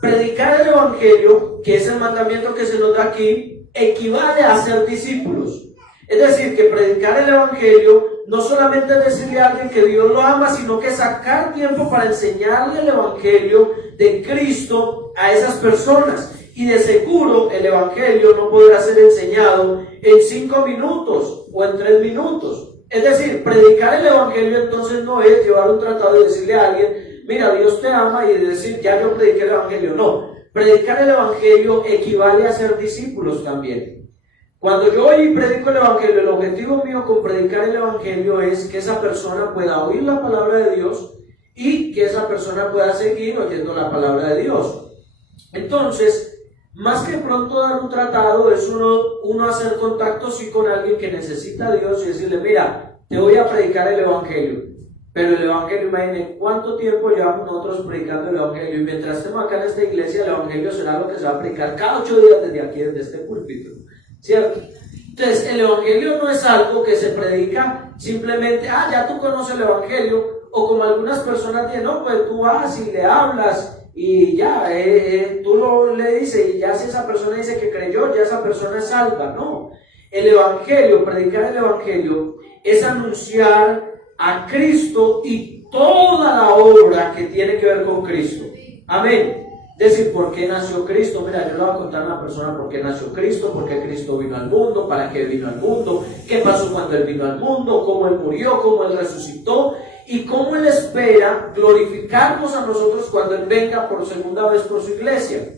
Predicar el evangelio, que es el mandamiento que se nos da aquí, equivale a ser discípulos. Es decir, que predicar el evangelio no solamente es decirle a alguien que Dios lo ama, sino que sacar tiempo para enseñarle el evangelio de Cristo a esas personas. Y de seguro el evangelio no podrá ser enseñado en 5 minutos o en 3 minutos. Es decir, predicar el evangelio entonces no es llevar un tratado y decirle a alguien, mira, Dios te ama, y decir, ya yo prediqué el evangelio. No, predicar el evangelio equivale a ser discípulos también. Cuando yo hoy predico el evangelio, el objetivo mío con predicar el evangelio es que esa persona pueda oír la palabra de Dios y que esa persona pueda seguir oyendo la palabra de Dios. Entonces, más que pronto dar un tratado, es uno hacer contacto sí con alguien que necesita a Dios y decirle, mira, te voy a predicar el evangelio. Pero el evangelio, imaginen cuánto tiempo llevamos nosotros predicando el evangelio, y mientras estemos acá en esta iglesia, el evangelio será lo que se va a predicar cada 8 días desde aquí, desde este púlpito, ¿cierto? Entonces, el evangelio no es algo que se predica simplemente, ya tú conoces el evangelio, o como algunas personas dicen, no, pues tú vas y le hablas, y ya, tú le dices, y ya si esa persona dice que creyó, ya esa persona es salva. No, el evangelio, predicar el evangelio, es anunciar a Cristo y toda la obra que tiene que ver con Cristo. Amén. Decir, ¿por qué nació Cristo? Mira, yo le voy a contar a una persona por qué nació Cristo, por qué Cristo vino al mundo, para qué vino al mundo, qué pasó cuando Él vino al mundo, cómo Él murió, cómo Él resucitó y cómo Él espera glorificarnos a nosotros cuando Él venga por segunda vez por su iglesia.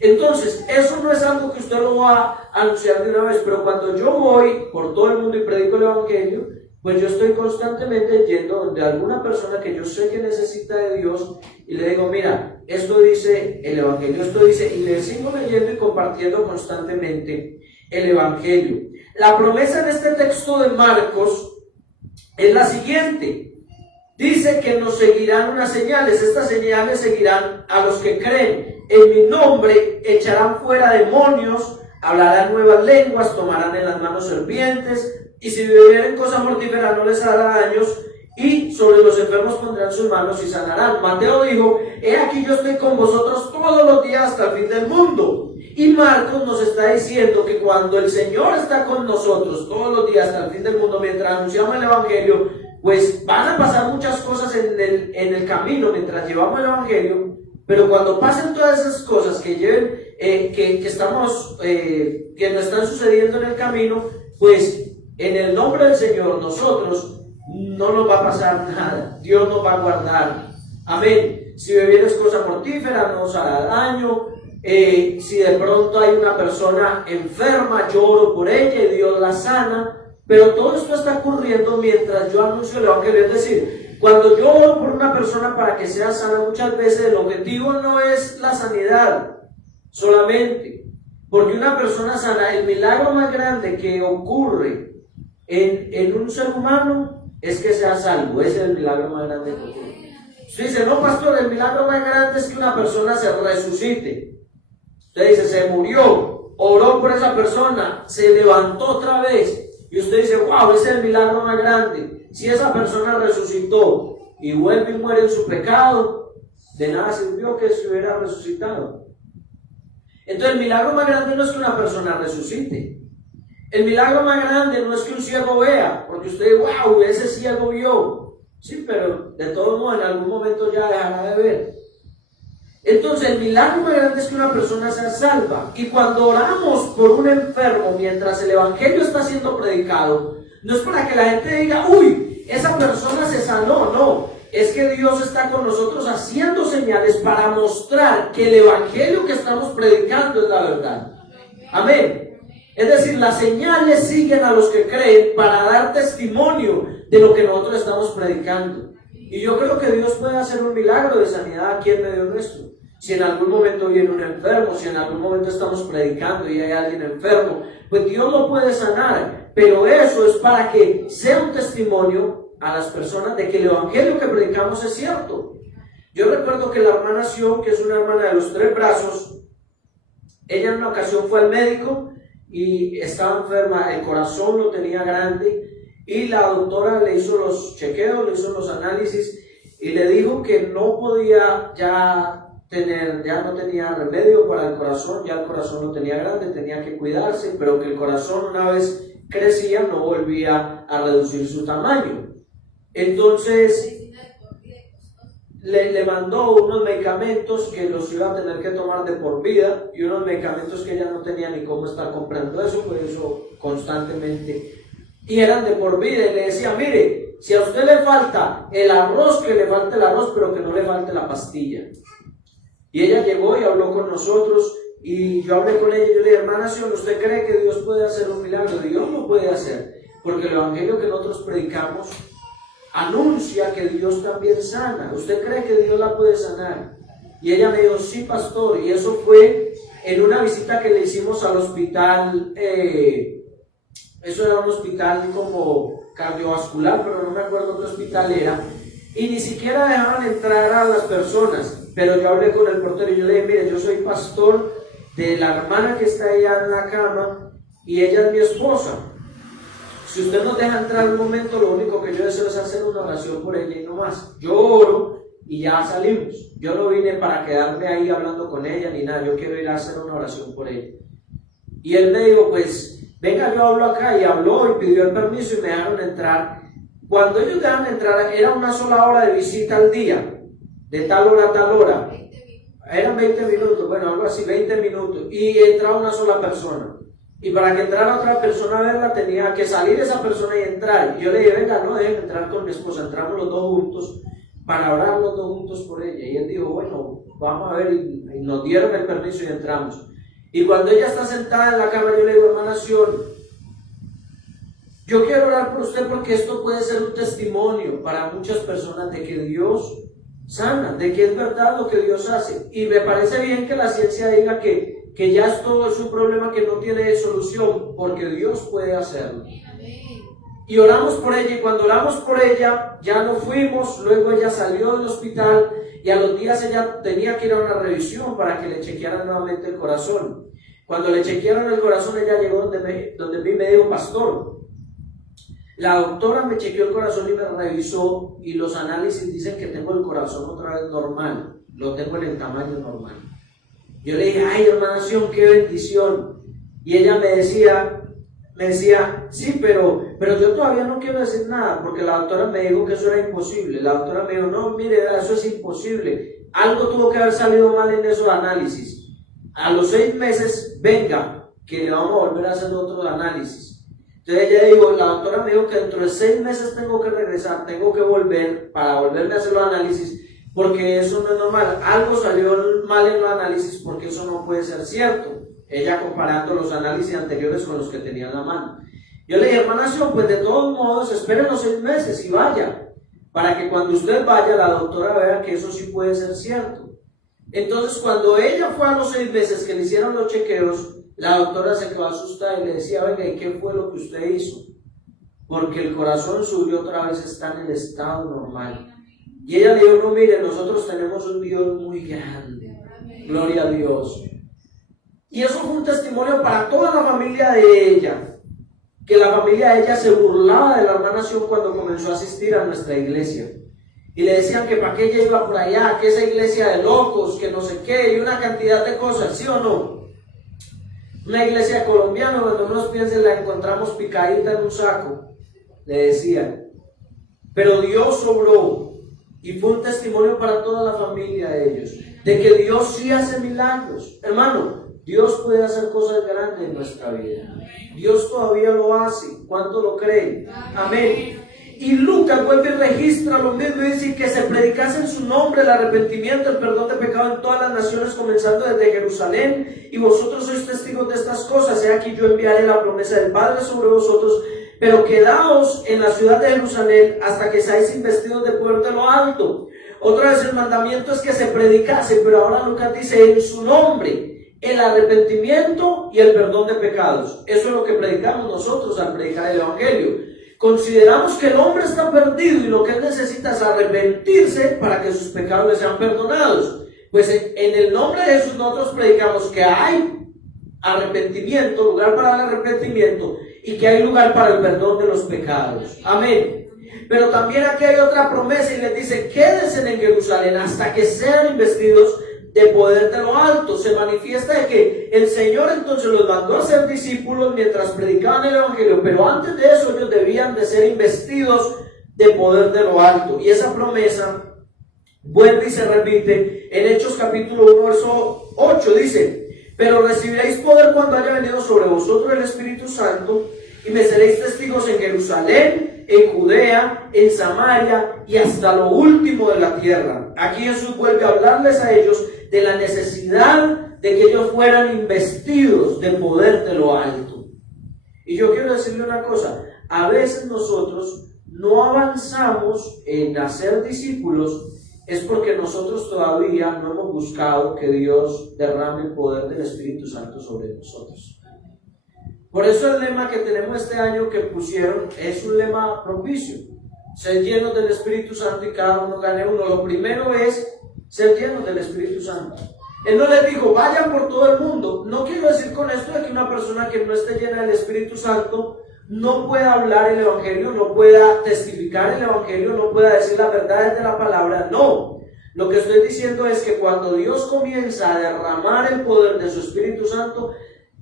Entonces, eso no es algo que usted lo va a anunciar de una vez, pero cuando yo voy por todo el mundo y predico el Evangelio, pues yo estoy constantemente yendo donde alguna persona que yo sé que necesita de Dios y le digo, mira, esto dice el Evangelio, esto dice, y le sigo leyendo y compartiendo constantemente el Evangelio. La promesa en este texto de Marcos es la siguiente. Dice que nos seguirán unas señales. Estas señales seguirán a los que creen. En mi nombre echarán fuera demonios, hablarán nuevas lenguas, tomarán en las manos serpientes, y si bebieren cosa mortífera no les hará daños, y sobre los enfermos pondrán sus manos y sanarán. Mateo dijo, he aquí yo estoy con vosotros todos los días hasta el fin del mundo. Y Marcos nos está diciendo que cuando el Señor está con nosotros todos los días hasta el fin del mundo, mientras anunciamos el Evangelio, pues van a pasar muchas cosas en el camino mientras llevamos el Evangelio, pero cuando pasen todas esas cosas que lleven, que nos están sucediendo en el camino, pues en el nombre del Señor nosotros no nos va a pasar nada. Dios nos va a guardar. Amén. Si bebieres cosa mortífera no os hará daño. Si de pronto hay una persona enferma, yo oro por ella y Dios la sana. Pero todo esto está ocurriendo mientras yo anuncio el Evangelio. Es decir, cuando yo oro por una persona para que sea sana, muchas veces el objetivo no es la sanidad solamente. Porque una persona sana, el milagro más grande que ocurre en un ser humano es que sea salvo. Ese es el milagro más grande que ocurre. Usted dice, no pastor, el milagro más grande es que una persona se resucite. Usted dice, se murió, oró por esa persona, se levantó otra vez. Y usted dice, wow, ese es el milagro más grande. Si esa persona resucitó y vuelve y muere en su pecado, de nada sirvió que se hubiera resucitado. Entonces el milagro más grande no es que una persona resucite. El milagro más grande no es que un ciego vea, porque usted dice, wow, ese ciego vio. Sí, pero de todos modos en algún momento ya dejará de ver. Entonces el milagro más grande es que una persona sea salva. Y cuando oramos por un enfermo mientras el Evangelio está siendo predicado, no es para que la gente diga, uy, esa persona se sanó, no. Es que Dios está con nosotros haciendo señales para mostrar que el Evangelio que estamos predicando es la verdad. Amén. Es decir, las señales siguen a los que creen para dar testimonio de lo que nosotros estamos predicando. Y yo creo que Dios puede hacer un milagro de sanidad aquí en medio nuestro. Si en algún momento viene un enfermo, si en algún momento estamos predicando y hay alguien enfermo, pues Dios lo puede sanar. Pero eso es para que sea un testimonio a las personas de que el Evangelio que predicamos es cierto. Yo recuerdo que la hermana Sion, que es una hermana de los 3 brazos, ella en una ocasión fue al médico y estaba enferma, el corazón lo tenía grande, y la doctora le hizo los chequeos, le hizo los análisis y le dijo que no podía ya no tenía remedio para el corazón, ya el corazón lo tenía grande, tenía que cuidarse, pero que el corazón una vez crecía no volvía a reducir su tamaño. Entonces le mandó unos medicamentos que los iba a tener que tomar de por vida, y unos medicamentos que ella no tenía ni cómo estar comprando eso, por eso constantemente, y eran de por vida. Y le decía, mire, si a usted le falta el arroz, que le falte el arroz, pero que no le falte la pastilla. Y ella llegó y habló con nosotros, y yo hablé con ella y yo le dije, hermana Sion, ¿usted cree que Dios puede hacer un milagro? Dios lo puede hacer, porque el Evangelio que nosotros predicamos anuncia que Dios también sana. ¿Usted cree que Dios la puede sanar? Y ella me dijo, sí, pastor. Y eso fue en una visita que le hicimos al hospital, eso era un hospital como cardiovascular, pero no me acuerdo qué hospital era, y ni siquiera dejaban entrar a las personas. Pero yo hablé con el portero y yo le dije, mire, yo soy pastor de la hermana que está allá en la cama y ella es mi esposa. Si usted nos deja entrar un momento, lo único que yo deseo es hacer una oración por ella y no más. Yo oro y ya salimos. Yo no vine para quedarme ahí hablando con ella ni nada, yo quiero ir a hacer una oración por ella. Y él me dijo, pues venga, yo hablo acá, y habló y pidió el permiso y me dejaron entrar. Cuando ellos dejan entrar, era una sola hora de visita al día, de tal hora a tal hora. eran 20 minutos, bueno, algo así, 20 minutos, y entraba una sola persona. Y para que entrara otra persona a verla, tenía que salir esa persona y entrar. Y yo le dije, venga, no, dejen entrar con mi esposa. Entramos los dos juntos para orar los dos juntos por ella. Y él dijo, bueno, vamos a ver, y nos dieron el permiso y entramos. Y cuando ella está sentada en la cama, yo le digo, hermana Sion, yo quiero orar por usted porque esto puede ser un testimonio para muchas personas de que Dios sana, de que es verdad lo que Dios hace. Y me parece bien que la ciencia diga que ya es todo su problema, que no tiene solución, porque Dios puede hacerlo. Y oramos por ella, y cuando oramos por ella, ya no fuimos, luego ella salió del hospital, y a los días ella tenía que ir a una revisión para que le chequearan nuevamente el corazón. Cuando le chequearon el corazón, ella llegó donde mí me dijo, pastor, la doctora me chequeó el corazón y me revisó, y los análisis dicen que tengo el corazón otra vez normal, lo tengo en el tamaño normal. Yo le dije, ay, hermana Sion, qué bendición. Y ella me decía, sí, pero yo todavía no quiero decir nada, porque la doctora me dijo que eso era imposible. La doctora me dijo, no, mire, eso es imposible. Algo tuvo que haber salido mal en esos análisis. A los 6 meses, venga, que le vamos a volver a hacer otro análisis. Entonces ella dijo, la doctora me dijo que dentro de 6 meses tengo que regresar, tengo que volver para volverme a hacer los análisis, porque eso no es normal. Algo salió mal en los análisis, porque eso no puede ser cierto. Ella comparando los análisis anteriores con los que tenía en la mano. Yo le dije, hermana Sion, pues de todos modos, esperen los 6 meses y vaya, para que cuando usted vaya, la doctora vea que eso sí puede ser cierto. Entonces, cuando ella fue a los 6 meses que le hicieron los chequeos, la doctora se quedó asustada y le decía, venga, ¿y qué fue lo que usted hizo? Porque el corazón suyo otra vez está en el estado normal. Y ella le dijo, no, mire, nosotros tenemos un Dios muy grande, gloria a Dios. Y eso fue un testimonio para toda la familia de ella, que la familia de ella se burlaba de la hermana Sion cuando comenzó a asistir a nuestra iglesia. Y le decían que para qué ella iba por allá, que esa iglesia de locos, que no sé qué, y una cantidad de cosas, ¿sí o no? Una iglesia colombiana, cuando menos piensen, la encontramos picadita en un saco, le decían. Pero Dios obró. Y fue un testimonio para toda la familia de ellos, de que Dios sí hace milagros. Hermano, Dios puede hacer cosas grandes en nuestra vida. Dios todavía lo hace. ¿Cuánto lo creen? Amén. Y Lucas vuelve y registra lo mismo y dice que se predicase en su nombre el arrepentimiento, el perdón de pecado en todas las naciones, comenzando desde Jerusalén. Y vosotros sois testigos de estas cosas. He aquí yo enviaré la promesa del Padre sobre vosotros. Pero quedaos en la ciudad de Jerusalén hasta que seáis investidos de poder de lo alto. Otra vez el mandamiento es que se predicase, pero ahora Lucas dice en su nombre el arrepentimiento y el perdón de pecados. Eso es lo que predicamos nosotros al predicar el Evangelio. Consideramos que el hombre está perdido y lo que él necesita es arrepentirse para que sus pecados le sean perdonados. Pues en el nombre de Jesús nosotros predicamos que hay arrepentimiento, lugar para el arrepentimiento, y que hay lugar para el perdón de los pecados. Amén. Pero también aquí hay otra promesa y les dice, quédense en Jerusalén hasta que sean investidos de poder de lo alto. Se manifiesta de que el Señor entonces los mandó a ser discípulos mientras predicaban el Evangelio, pero antes de eso ellos debían de ser investidos de poder de lo alto. Y esa promesa vuelve y se repite en Hechos capítulo 1 verso 8, dice, pero recibiréis poder cuando haya venido sobre vosotros el Espíritu Santo, y me seréis testigos en Jerusalén, en Judea, en Samaria y hasta lo último de la tierra. Aquí Jesús vuelve a hablarles a ellos de la necesidad de que ellos fueran investidos de poder de lo alto. Y yo quiero decirle una cosa, a veces nosotros no avanzamos en hacer discípulos, es porque nosotros todavía no hemos buscado que Dios derrame el poder del Espíritu Santo sobre nosotros. Por eso el lema que tenemos este año que pusieron es un lema propicio, ser llenos del Espíritu Santo y cada uno gane uno. Lo primero es ser llenos del Espíritu Santo. Él no les dijo, vayan por todo el mundo. No quiero decir con esto de que una persona que no esté llena del Espíritu Santo no pueda hablar el Evangelio, no pueda testificar el Evangelio, no pueda decir las verdades de la palabra. No, lo que estoy diciendo es que cuando Dios comienza a derramar el poder de su Espíritu Santo,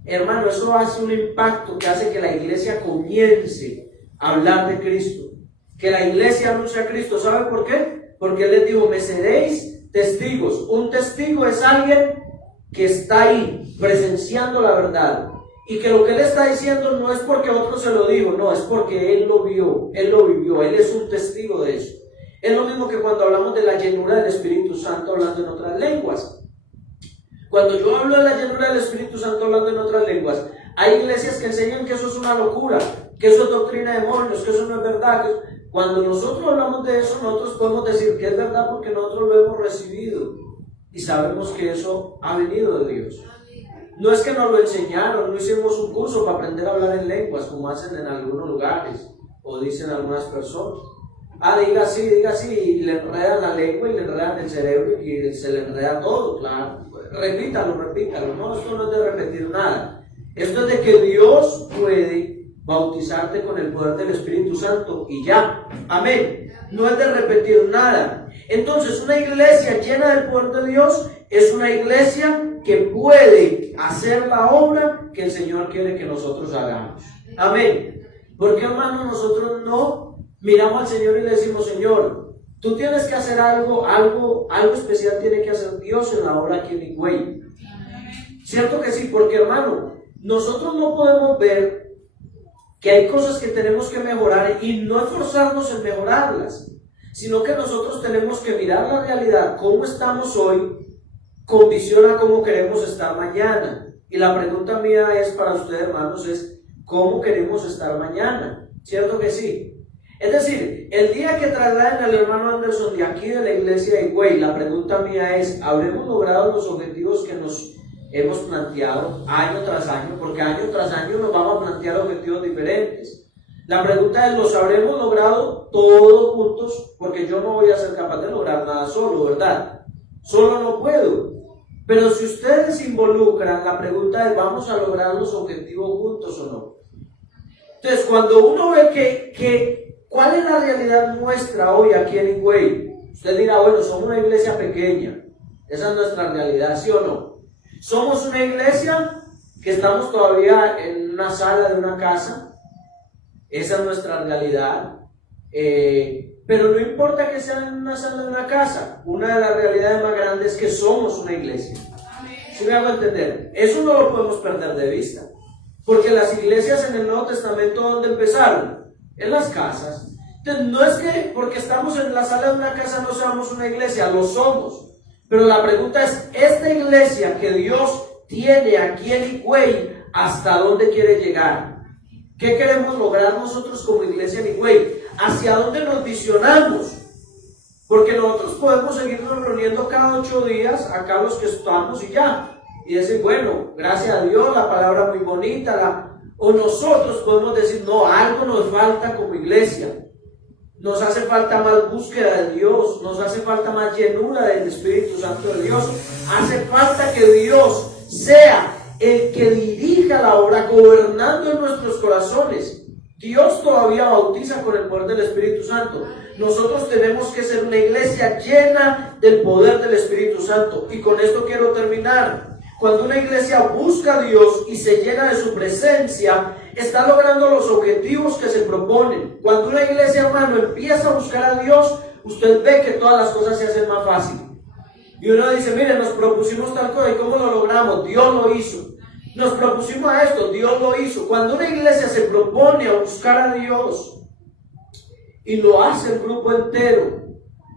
hermano, eso hace un impacto que hace que la iglesia comience a hablar de Cristo, que la iglesia anuncie a Cristo. ¿Sabe por qué? Porque Él les dijo, me seréis testigos testigos. Un testigo es alguien que está ahí presenciando la verdad y que lo que él está diciendo no es porque otro se lo dijo, no, es porque él lo vio, él lo vivió, él es un testigo de eso. Es lo mismo que cuando hablamos de la llenura del Espíritu Santo hablando en otras lenguas. Cuando yo hablo de la llenura del Espíritu Santo hablando en otras lenguas, hay iglesias que enseñan que eso es una locura, que eso es doctrina de demonios, que eso no es verdad. Cuando nosotros hablamos de eso, nosotros podemos decir que es verdad porque nosotros lo hemos recibido y sabemos que eso ha venido de Dios. No es que nos lo enseñaron, no hicimos un curso para aprender a hablar en lenguas como hacen en algunos lugares o dicen algunas personas. Diga así, y le enredan la lengua y le enredan el cerebro y se le enreda todo, claro. Repítalo, no, esto no es de repetir nada. Esto es de que Dios puede bautizarte con el poder del Espíritu Santo y ya, amén. No es de repetir nada. Entonces, una iglesia llena del poder de Dios es una iglesia que puede hacer la obra que el Señor quiere que nosotros hagamos, amén. Porque, hermano, nosotros no miramos al Señor y le decimos: Señor, tú tienes que hacer algo especial tiene que hacer Dios en la obra aquí en Higüey. ¿Cierto que sí? Porque, hermano, nosotros no podemos ver que hay cosas que tenemos que mejorar y no esforzarnos en mejorarlas, sino que nosotros tenemos que mirar la realidad, cómo estamos hoy, con visión a cómo queremos estar mañana. Y la pregunta mía es para ustedes, hermanos, es ¿cómo queremos estar mañana? ¿Cierto que sí? Es decir, el día que trasladen al hermano Anderson de aquí de la iglesia de Higüey, la pregunta mía es, ¿habremos logrado los objetivos que nos hemos planteado año tras año? Porque año tras año nos vamos a plantear objetivos diferentes. La pregunta es, ¿los habremos logrado todos juntos? Porque yo no voy a ser capaz de lograr nada solo, ¿verdad? Solo no puedo. Pero si ustedes se involucran, la pregunta es, ¿vamos a lograr los objetivos juntos o no? Entonces, cuando uno ve ¿cuál es la realidad nuestra hoy aquí en Higüey? Usted dirá, bueno, somos una iglesia pequeña. Esa es nuestra realidad, ¿sí o no? Somos una iglesia que estamos todavía en una sala de una casa. Esa es nuestra realidad. Pero no importa que sea en una sala de una casa. Una de las realidades más grandes es que somos una iglesia. ¿Sí me hago entender? Eso no lo podemos perder de vista. Porque las iglesias en el Nuevo Testamento, ¿dónde empezaron? En las casas. Entonces, no es que porque estamos en la sala de una casa no seamos una iglesia, lo somos. Pero la pregunta es, esta iglesia que Dios tiene aquí en Higüey, ¿hasta dónde quiere llegar? ¿Qué queremos lograr nosotros como iglesia en Higüey? ¿Hacia dónde nos visionamos? Porque nosotros podemos seguirnos reuniendo cada 8 días, acá los que estamos y ya. Y decir, bueno, gracias a Dios, la palabra muy bonita, o nosotros podemos decir, no, algo nos falta como iglesia. Nos hace falta más búsqueda de Dios, nos hace falta más llenura del Espíritu Santo de Dios. Hace falta que Dios sea el que dirija la obra, gobernando en nuestros corazones. Dios todavía bautiza con el poder del Espíritu Santo. Nosotros tenemos que ser una iglesia llena del poder del Espíritu Santo. Y con esto quiero terminar. Cuando una iglesia busca a Dios y se llena de su presencia, está logrando los objetivos que se proponen. Cuando una iglesia, hermano, empieza a buscar a Dios, usted ve que todas las cosas se hacen más fácil. Y uno dice, mire, nos propusimos tal cosa, ¿y cómo lo logramos? Dios lo hizo. Nos propusimos a esto, Dios lo hizo. Cuando una iglesia se propone a buscar a Dios y lo hace el grupo entero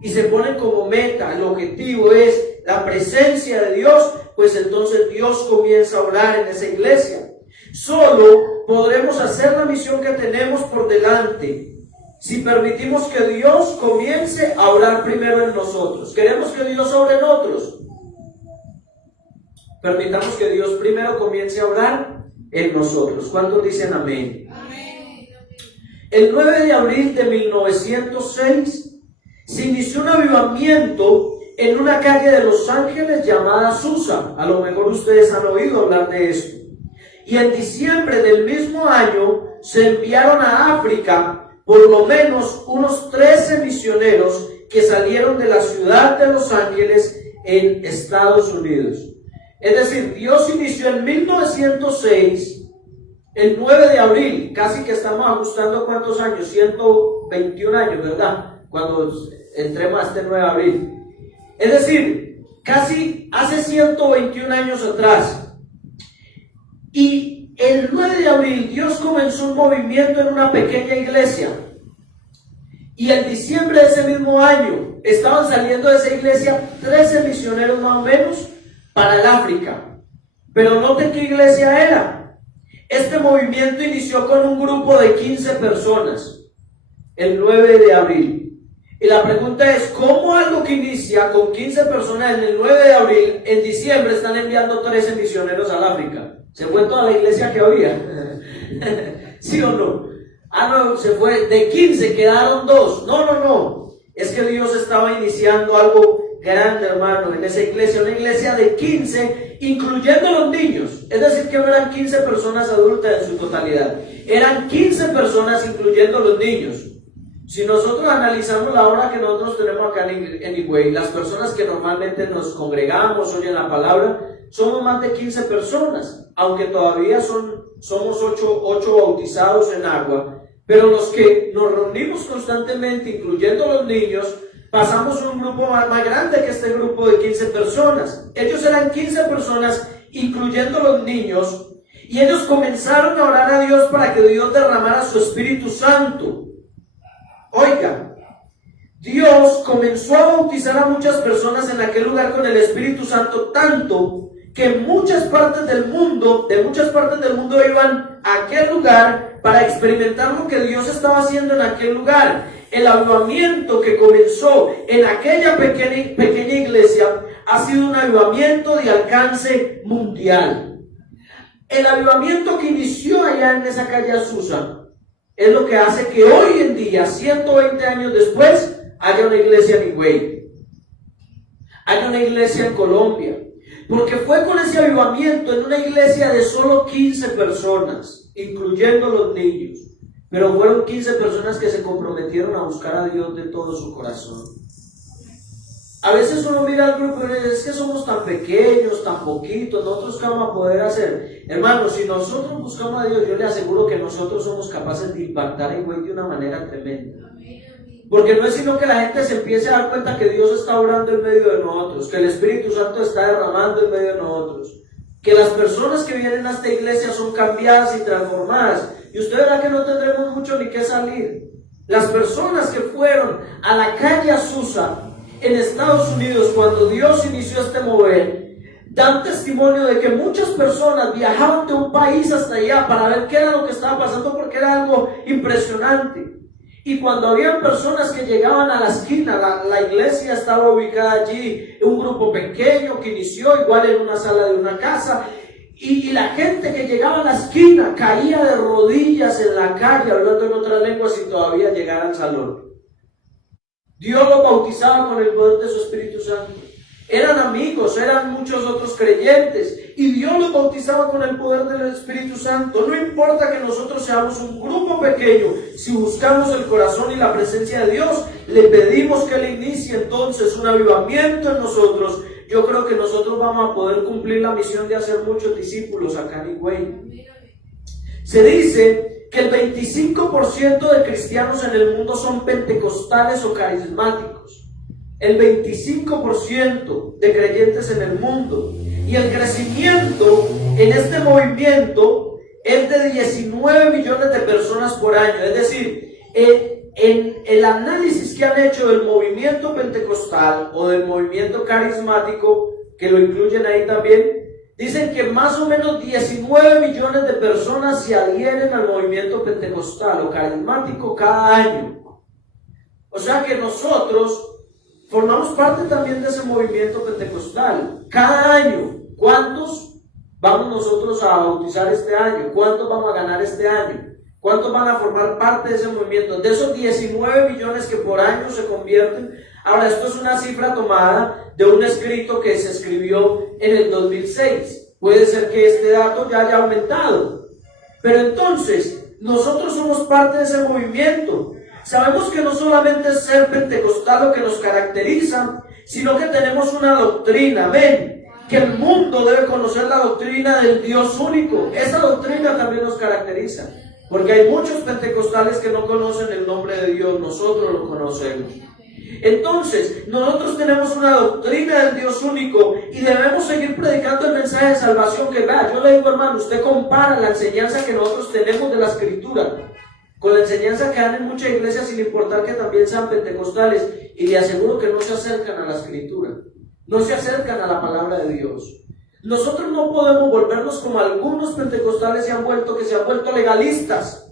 y se pone como meta, el objetivo es la presencia de Dios, pues entonces Dios comienza a orar en esa iglesia. Solo podremos hacer la misión que tenemos por delante si permitimos que Dios comience a orar primero en nosotros. ¿Queremos que Dios ore en otros? Permitamos que Dios primero comience a orar en nosotros. ¿Cuántos dicen amén? Amén. El 9 de abril de 1906 se inició un avivamiento en una calle de Los Ángeles llamada Susa. A lo mejor ustedes han oído hablar de esto. Y en diciembre del mismo año se enviaron a África por lo menos unos 13 misioneros que salieron de la ciudad de Los Ángeles en Estados Unidos. Es decir, Dios inició en 1906, el 9 de abril, casi que estamos ajustando cuántos años, 121 años, ¿verdad? Cuando entremos a este 9 de abril. Es decir, casi hace 121 años atrás. Y el 9 de abril Dios comenzó un movimiento en una pequeña iglesia. Y en diciembre de ese mismo año estaban saliendo de esa iglesia 13 misioneros más o menos para el África. Pero noten qué iglesia era. Este movimiento inició con un grupo de 15 personas el 9 de abril. Y la pregunta es, ¿cómo algo que inicia con 15 personas en el 9 de abril, en diciembre están enviando 13 misioneros al África? ¿Se fue toda la iglesia que había? ¿Sí o no? No, se fue, de 15 quedaron 2. No. Es que Dios estaba iniciando algo grande, hermano, en esa iglesia, una iglesia de 15, incluyendo los niños. Es decir, que no eran 15 personas adultas en su totalidad. Eran 15 personas incluyendo los niños. Si nosotros analizamos la hora que nosotros tenemos acá en Higüey, las personas que normalmente nos congregamos, oyen la palabra, somos más de 15 personas, aunque todavía somos 8 bautizados en agua, pero los que nos reunimos constantemente, incluyendo los niños, pasamos un grupo más grande que este grupo de 15 personas. Ellos eran 15 personas, incluyendo los niños, y ellos comenzaron a orar a Dios para que Dios derramara su Espíritu Santo. Oiga, Dios comenzó a bautizar a muchas personas en aquel lugar con el Espíritu Santo, tanto que muchas partes del mundo iban a aquel lugar para experimentar lo que Dios estaba haciendo en aquel lugar. El avivamiento que comenzó en aquella pequeña iglesia ha sido un avivamiento de alcance mundial. El avivamiento que inició allá en esa calle Azusa es lo que hace que hoy en día, 120 años después, haya una iglesia en Higüey, haya una iglesia en Colombia, porque fue con ese avivamiento en una iglesia de solo 15 personas, incluyendo los niños, pero fueron 15 personas que se comprometieron a buscar a Dios de todo su corazón. A veces uno mira al grupo y dice, es que somos tan pequeños, tan poquitos, nosotros qué vamos a poder hacer. Hermanos, si nosotros buscamos a Dios, yo le aseguro que nosotros somos capaces de impactar en Higüey de una manera tremenda. Porque no es sino que la gente se empiece a dar cuenta que Dios está obrando en medio de nosotros, que el Espíritu Santo está derramando en medio de nosotros, que las personas que vienen a esta iglesia son cambiadas y transformadas. Y usted verá que no tendremos mucho ni que salir. Las personas que fueron a la calle Azusa en Estados Unidos cuando Dios inició este mover, dan testimonio de que muchas personas viajaban de un país hasta allá para ver qué era lo que estaba pasando, porque era algo impresionante. Y cuando había personas que llegaban a la esquina, la iglesia estaba ubicada allí, un grupo pequeño que inició igual en una sala de una casa, y la gente que llegaba a la esquina caía de rodillas en la calle hablando en otras lenguas y todavía llegara al salón. Dios los bautizaba con el poder de su Espíritu Santo. Eran amigos, eran muchos otros creyentes, y Dios los bautizaba con el poder del Espíritu Santo. No importa que nosotros seamos un grupo pequeño, si buscamos el corazón y la presencia de Dios, le pedimos que le inicie entonces un avivamiento en nosotros. Yo creo que nosotros vamos a poder cumplir la misión de hacer muchos discípulos acá en Higüey. Se dice que el 25% de cristianos en el mundo son pentecostales o carismáticos. El 25% de creyentes en el mundo. Y el crecimiento en este movimiento es de 19 millones de personas por año. Es decir, en el análisis que han hecho del movimiento pentecostal o del movimiento carismático, que lo incluyen ahí también, dicen que más o menos 19 millones de personas se adhieren al movimiento pentecostal o carismático cada año. O sea que nosotros formamos parte también de ese movimiento pentecostal. Cada año, ¿cuántos vamos nosotros a bautizar este año? ¿Cuántos vamos a ganar este año? ¿Cuántos van a formar parte de ese movimiento? De esos 19 millones que por año se convierten. Ahora, esto es una cifra tomada de un escrito que se escribió en el 2006. Puede ser que este dato ya haya aumentado. Pero entonces, nosotros somos parte de ese movimiento. Sabemos que no solamente es ser pentecostal lo que nos caracteriza, sino que tenemos una doctrina, amén, que el mundo debe conocer la doctrina del Dios único. Esa doctrina también nos caracteriza, porque hay muchos pentecostales que no conocen el nombre de Dios, nosotros lo conocemos. Entonces, nosotros tenemos una doctrina del Dios único y debemos seguir predicando el mensaje de salvación. Que vea, yo le digo, hermano, usted compara la enseñanza que nosotros tenemos de la Escritura con la enseñanza que dan en muchas iglesias, sin importar que también sean pentecostales, y le aseguro que no se acercan a la Escritura, no se acercan a la palabra de Dios. Nosotros no podemos volvernos como algunos pentecostales que se han vuelto legalistas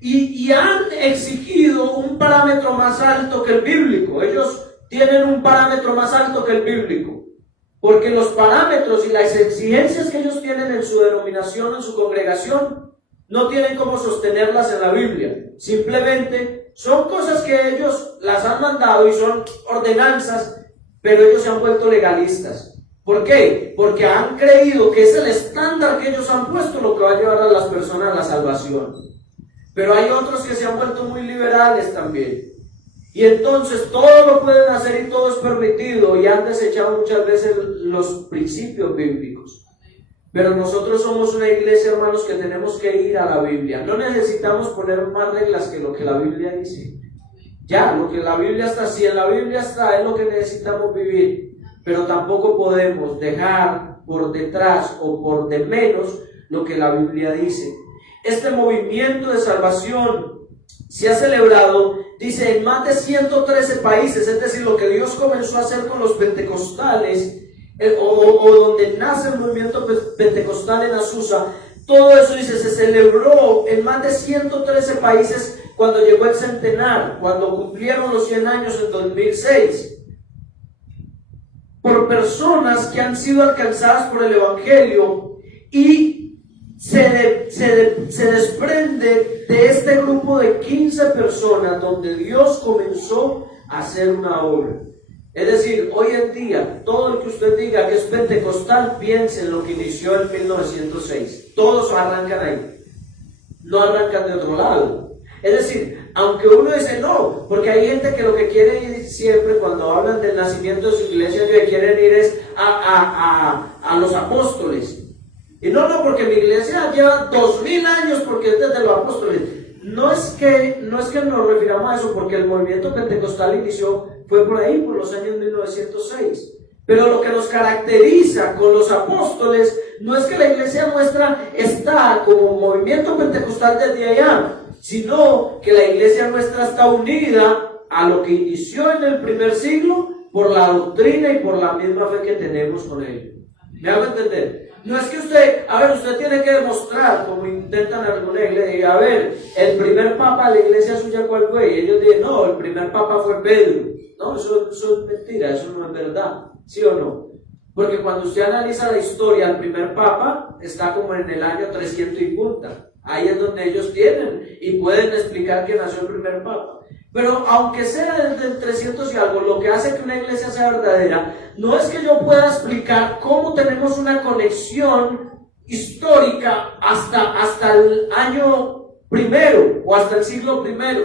y han exigido un parámetro más alto que el bíblico. Ellos tienen un parámetro más alto que el bíblico, porque los parámetros y las exigencias que ellos tienen en su denominación, en su congregación, no tienen cómo sostenerlas en la Biblia. Simplemente son cosas que ellos las han mandado y son ordenanzas, pero ellos se han vuelto legalistas. ¿Por qué? Porque han creído que es el estándar que ellos han puesto lo que va a llevar a las personas a la salvación. Pero hay otros que se han vuelto muy liberales también. Y entonces todo lo pueden hacer y todo es permitido, y han desechado muchas veces los principios bíblicos. Pero nosotros somos una iglesia, hermanos, que tenemos que ir a la Biblia. No necesitamos poner más reglas que lo que la Biblia dice. Ya, lo que la Biblia está, si en la Biblia está, es lo que necesitamos vivir. Pero tampoco podemos dejar por detrás o por de menos lo que la Biblia dice. Este movimiento de salvación se ha celebrado, dice, en más de 113 países, es decir, lo que Dios comenzó a hacer con los pentecostales, o donde nace el movimiento pentecostal en Azusa. Todo eso, dice, se celebró en más de 113 países cuando llegó el centenar, cuando cumplieron los 100 años en 2006, por personas que han sido alcanzadas por el Evangelio. Y se desprende de este grupo de 15 personas donde Dios comenzó a hacer una obra. Es decir, hoy en día, todo el que usted diga que es pentecostal, piense en lo que inició en 1906. Todos arrancan ahí, no arrancan de otro lado. Es decir, aunque uno dice no, porque hay gente que lo que quiere ir siempre, cuando hablan del nacimiento de su iglesia, lo que quieren ir es a los apóstoles. Y no, porque mi iglesia lleva 2000 años, porque es desde los apóstoles. No es que nos refiramos a eso, porque el movimiento pentecostal inició, fue por ahí, por los años 1906. Pero lo que nos caracteriza con los apóstoles no es que la iglesia nuestra está como movimiento pentecostal desde allá, sino que la iglesia nuestra está unida a lo que inició en el primer siglo por la doctrina y por la misma fe que tenemos con él. ¿Me hago entender? No es que usted tiene que demostrar, como intentan alguna iglesia, a ver, el primer papa de la iglesia suya, ¿cuál fue? Y ellos dicen, no, el primer papa fue Pedro. No, eso es mentira, eso no es verdad, ¿sí o no? Porque cuando usted analiza la historia, el primer papa está como en el año 300 y punta. Ahí es donde ellos tienen y pueden explicar que nació el primer papa. Pero aunque sea desde el 300 y algo, lo que hace que una iglesia sea verdadera no es que yo pueda explicar cómo tenemos una conexión histórica hasta el año primero o hasta el siglo primero,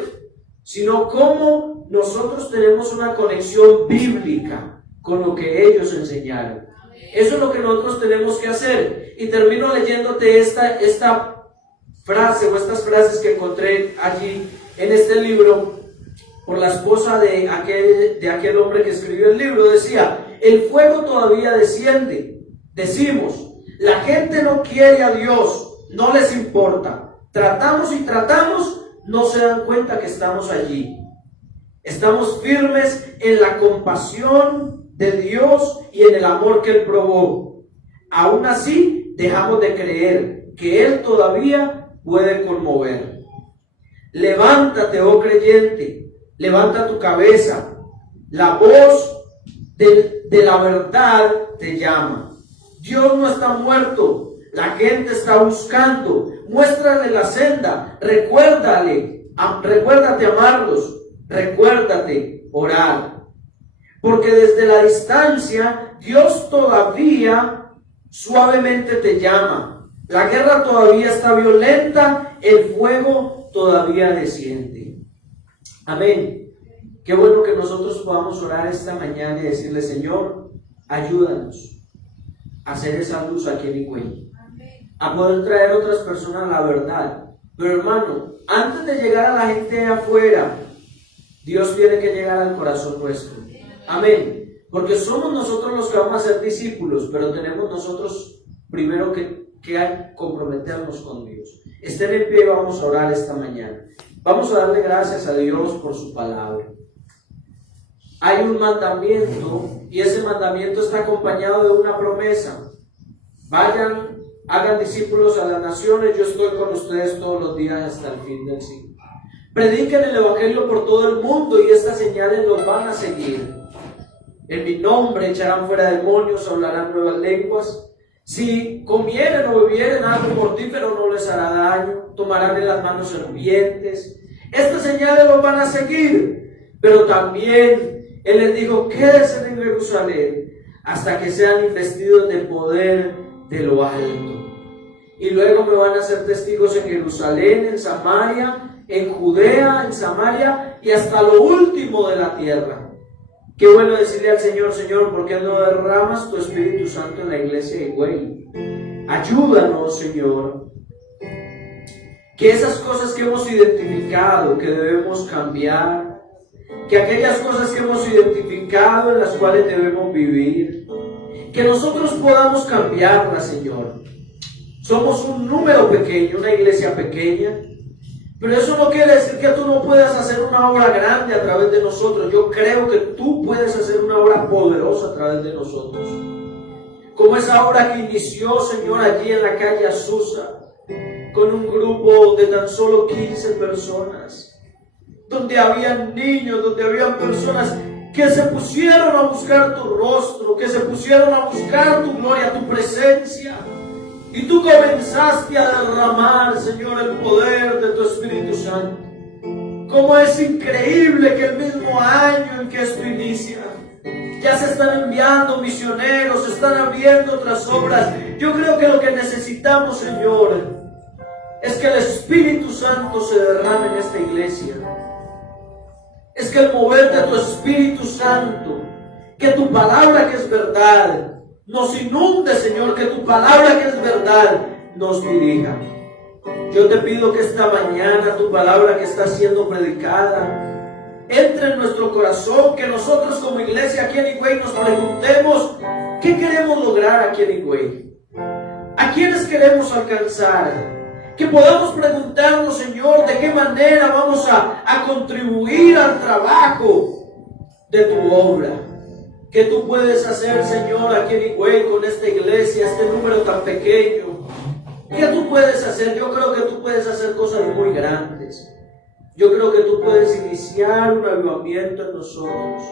sino cómo nosotros tenemos una conexión bíblica con lo que ellos enseñaron. Eso es lo que nosotros tenemos que hacer. Y termino leyéndote esta frase o estas frases que encontré allí en este libro por la esposa de aquel hombre que escribió el libro. Decía: el fuego todavía desciende. Decimos, la gente no quiere a Dios, no les importa. Tratamos y tratamos, no se dan cuenta que estamos allí. Estamos firmes en la compasión de Dios y en el amor que Él probó. Aún así, dejamos de creer que Él todavía puede conmover. Levántate, oh creyente, levanta tu cabeza. La voz de la verdad te llama. Dios no está muerto, la gente está buscando. Muéstrale la senda, recuérdate amarlos, recuérdate orar. Porque desde la distancia Dios todavía suavemente te llama. La guerra todavía está violenta, el fuego todavía desciende. Amén. Qué bueno que nosotros podamos orar esta mañana y decirle: Señor, ayúdanos a hacer esa luz aquí en Higüey, a poder traer a otras personas la verdad. Pero hermano, antes de llegar a la gente de afuera, Dios tiene que llegar al corazón nuestro. Amén. Porque somos nosotros los que vamos a ser discípulos, pero tenemos nosotros primero que comprometernos con Dios. Estén en pie, vamos a orar esta mañana. Vamos a darle gracias a Dios por su palabra. Hay un mandamiento y ese mandamiento está acompañado de una promesa. Vayan, hagan discípulos a las naciones, yo estoy con ustedes todos los días hasta el fin del siglo. Prediquen el evangelio por todo el mundo y estas señales los van a seguir. En mi nombre echarán fuera demonios, hablarán nuevas lenguas. Si comieren o bebieren algo mortífero no les hará daño, tomarán en las manos serpientes. Estas señales los van a seguir. Pero también Él les dijo, quédense en Jerusalén hasta que sean investidos de poder de lo alto. Y luego me van a ser testigos en Jerusalén, en Samaria, en Judea, en Samaria y hasta lo último de la tierra. Qué bueno decirle al Señor, Señor, ¿por qué no derramas tu Espíritu Santo en la iglesia de Higüey? Ayúdanos, Señor. Que esas cosas que hemos identificado, que debemos cambiar, que aquellas cosas que hemos identificado en las cuales debemos vivir, que nosotros podamos cambiarlas, Señor. Somos un número pequeño, una iglesia pequeña, pero eso no quiere decir que tú no puedas hacer una obra grande a través de nosotros. Yo creo que tú puedes hacer una obra poderosa a través de nosotros. Como esa obra que inició, Señor, allí en la calle Azusa, con un grupo de tan solo 15 personas, donde habían niños, donde habían personas que se pusieron a buscar tu rostro, que se pusieron a buscar tu gloria, tu presencia. Y tú comenzaste a derramar, Señor, el poder de tu Espíritu Santo. Cómo es increíble que el mismo año en que esto inicia, ya se están enviando misioneros, se están abriendo otras obras. Yo creo que lo que necesitamos, Señor, es que el Espíritu Santo se derrame en esta iglesia. Es que el mover de tu Espíritu Santo, que tu palabra que es verdad, nos inunde, Señor, que tu palabra que es verdad nos dirija. Yo te pido que esta mañana tu palabra que está siendo predicada entre en nuestro corazón, que nosotros como iglesia aquí en Higüey nos preguntemos qué queremos lograr aquí en Higüey, a quiénes queremos alcanzar, que podamos preguntarnos, Señor, de qué manera vamos a contribuir al trabajo de tu obra. ¿Qué tú puedes hacer, Señor, aquí en Higüey con esta iglesia, este número tan pequeño? ¿Qué tú puedes hacer? Yo creo que tú puedes hacer cosas muy grandes. Yo creo que tú puedes iniciar un avivamiento en nosotros.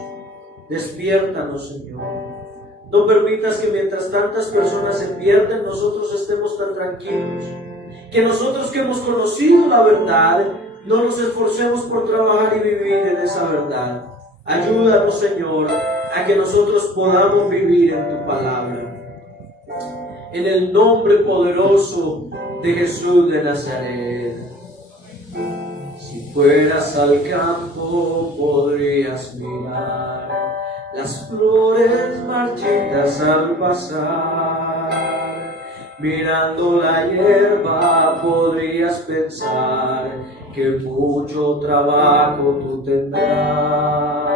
Despiértanos, Señor. No permitas que mientras tantas personas se pierden, nosotros estemos tan tranquilos. Que nosotros que hemos conocido la verdad, no nos esforcemos por trabajar y vivir en esa verdad. Ayúdanos, Señor, a que nosotros podamos vivir en tu palabra. En el nombre poderoso de Jesús de Nazaret. Si fueras al campo podrías mirar las flores marchitas al pasar. Mirando la hierba podrías pensar que mucho trabajo tú tendrás.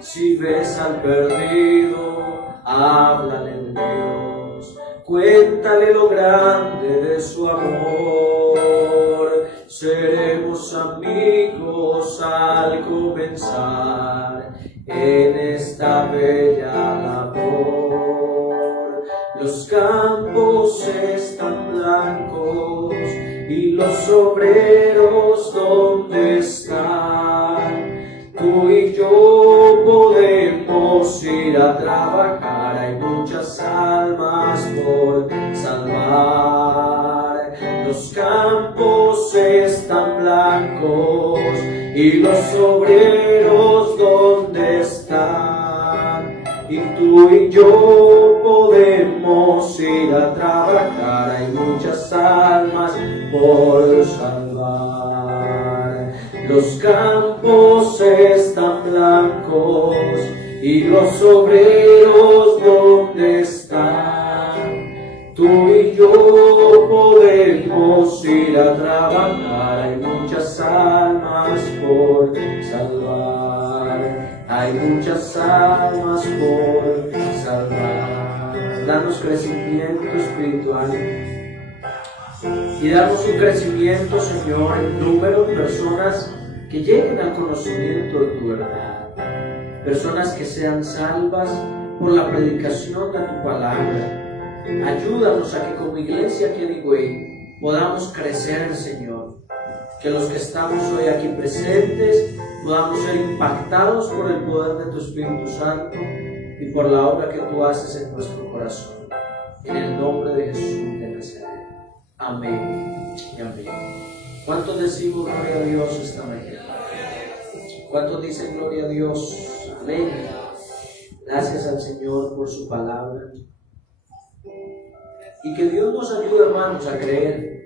Si ves al perdido, háblale de Dios, cuéntale lo grande de su amor. Seremos amigos al comenzar en esta bella labor. Los campos están blancos y los obreros ¿dónde están? Tú y yo podemos ir a trabajar, hay muchas almas por salvar. Los campos están blancos y los obreros ¿dónde están? Y tú y yo podemos ir a trabajar, hay muchas almas por salvar. Los campos están blancos y los obreros ¿dónde están? Tú y yo podemos ir a trabajar, hay muchas almas por salvar, hay muchas almas por salvar. Danos crecimiento espiritual y danos un crecimiento, Señor, en número de personas que lleguen al conocimiento de tu verdad, personas que sean salvas por la predicación de tu palabra. Ayúdanos a que como iglesia aquí en Higüey podamos crecer, Señor, que los que estamos hoy aquí presentes podamos ser impactados por el poder de tu Espíritu Santo y por la obra que tú haces en nuestro corazón. En el nombre de Jesús de Nazaret. Amén y amén. ¿Cuántos decimos gloria a Dios esta mañana? ¿Cuántos dicen gloria a Dios? Amén. Gracias al Señor por su palabra. Y que Dios nos ayude, hermanos, a creer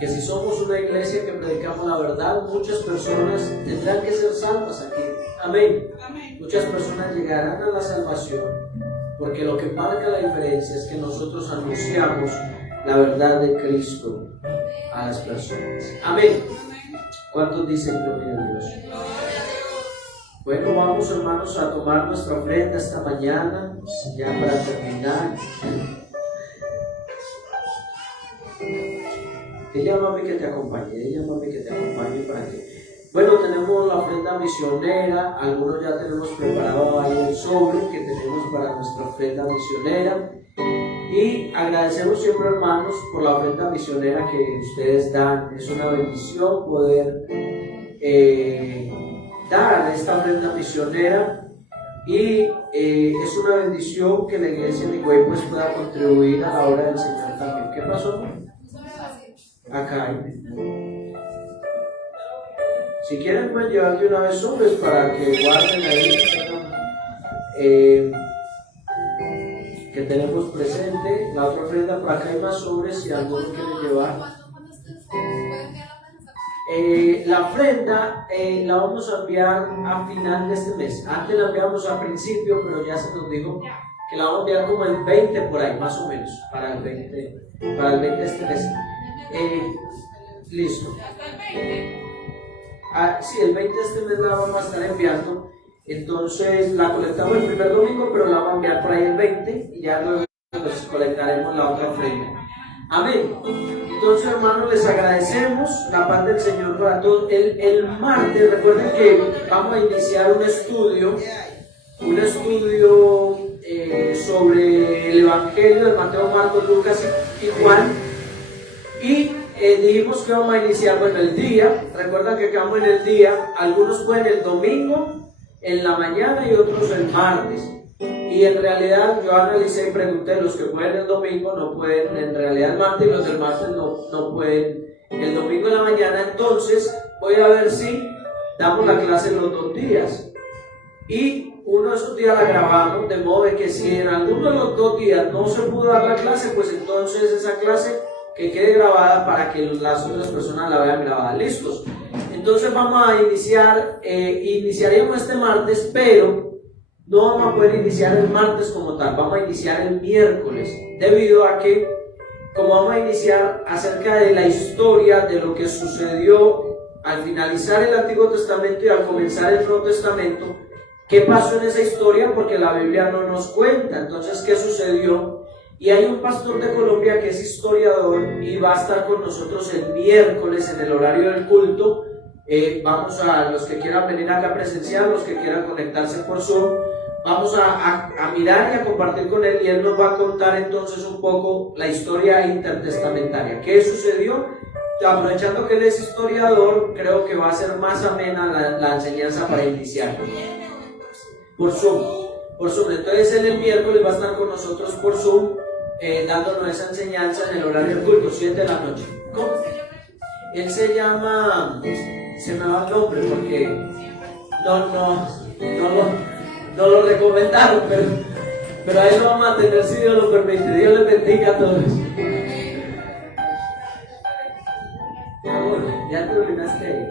que si somos una iglesia que predicamos la verdad, muchas personas tendrán que ser salvas aquí. Amén. Muchas personas llegarán a la salvación, porque lo que marca la diferencia es que nosotros anunciamos la verdad de Cristo a las personas. Amén. ¿Cuántos dicen gloria a Dios? Bueno, vamos, hermanos, a tomar nuestra ofrenda esta mañana, ya para terminar. Ella, mami, que te acompañe, para que... Bueno, tenemos la ofrenda misionera, algunos ya tenemos preparado ahí el sobre que tenemos para nuestra ofrenda misionera. Y agradecemos siempre, hermanos, por la ofrenda misionera que ustedes dan. Es una bendición poder dar esta ofrenda misionera, y es una bendición que la iglesia de Higüey pues pueda contribuir a la obra del Señor también. ¿Qué pasó? Acá. Si quieren pueden llevar de una vez sobres para que guarden ahí que tenemos presente. La otra ofrenda, por acá hay más sobres si alguno quiere llevar. La ofrenda la vamos a enviar a final de este mes. Antes la enviamos a principio, pero ya se nos dijo que la vamos a enviar como el 20 por ahí, más o menos, para el 20 de este mes. Listo. Sí, el 20 de este mes la vamos a estar enviando. Entonces la colectamos el primer domingo, pero la vamos a enviar por ahí el 20 y ya luego colectaremos la otra ofrenda. Amén. Entonces, hermanos, les agradecemos la paz del Señor para todos. El martes, recuerden que vamos a iniciar un estudio sobre el Evangelio de Mateo, Marcos, Lucas y Juan. Y dijimos que vamos a iniciar el día. Recuerden que quedamos en el día. Algunos pueden el domingo en la mañana y otros el martes. Y en realidad yo analicé y pregunté, los que pueden el domingo no pueden en realidad el martes, y los del martes no pueden el domingo en la mañana. Entonces voy a ver si damos la clase en los 2 días. Y uno de esos días la grabamos, de modo de que si en alguno de los 2 días no se pudo dar la clase, pues entonces esa clase que quede grabada para que las otras personas la vean grabada. ¿Listos? Entonces vamos a iniciaríamos este martes, pero no vamos a poder iniciar el martes como tal, vamos a iniciar el miércoles, debido a que, como vamos a iniciar acerca de la historia de lo que sucedió al finalizar el Antiguo Testamento y al comenzar el Nuevo Testamento, ¿qué pasó en esa historia? Porque la Biblia no nos cuenta. Entonces, ¿qué sucedió? Y hay un pastor de Colombia que es historiador y va a estar con nosotros el miércoles en el horario del culto. Vamos a los que quieran venir acá presencial, los que quieran conectarse por Zoom, vamos a mirar y a compartir con él, y él nos va a contar entonces un poco la historia intertestamentaria. ¿Qué sucedió? Aprovechando que él es historiador, creo que va a ser más amena la enseñanza para iniciar. Por Zoom. Entonces él el miércoles va a estar con nosotros por Zoom, dándonos esa enseñanza en el horario del culto, 7 de la noche. ¿Cómo? Él se llama... Se me va el nombre porque no lo recomendaron, pero ahí lo vamos a tener si Dios lo permite. Dios les bendiga a todos. Bueno, ya terminaste ahí.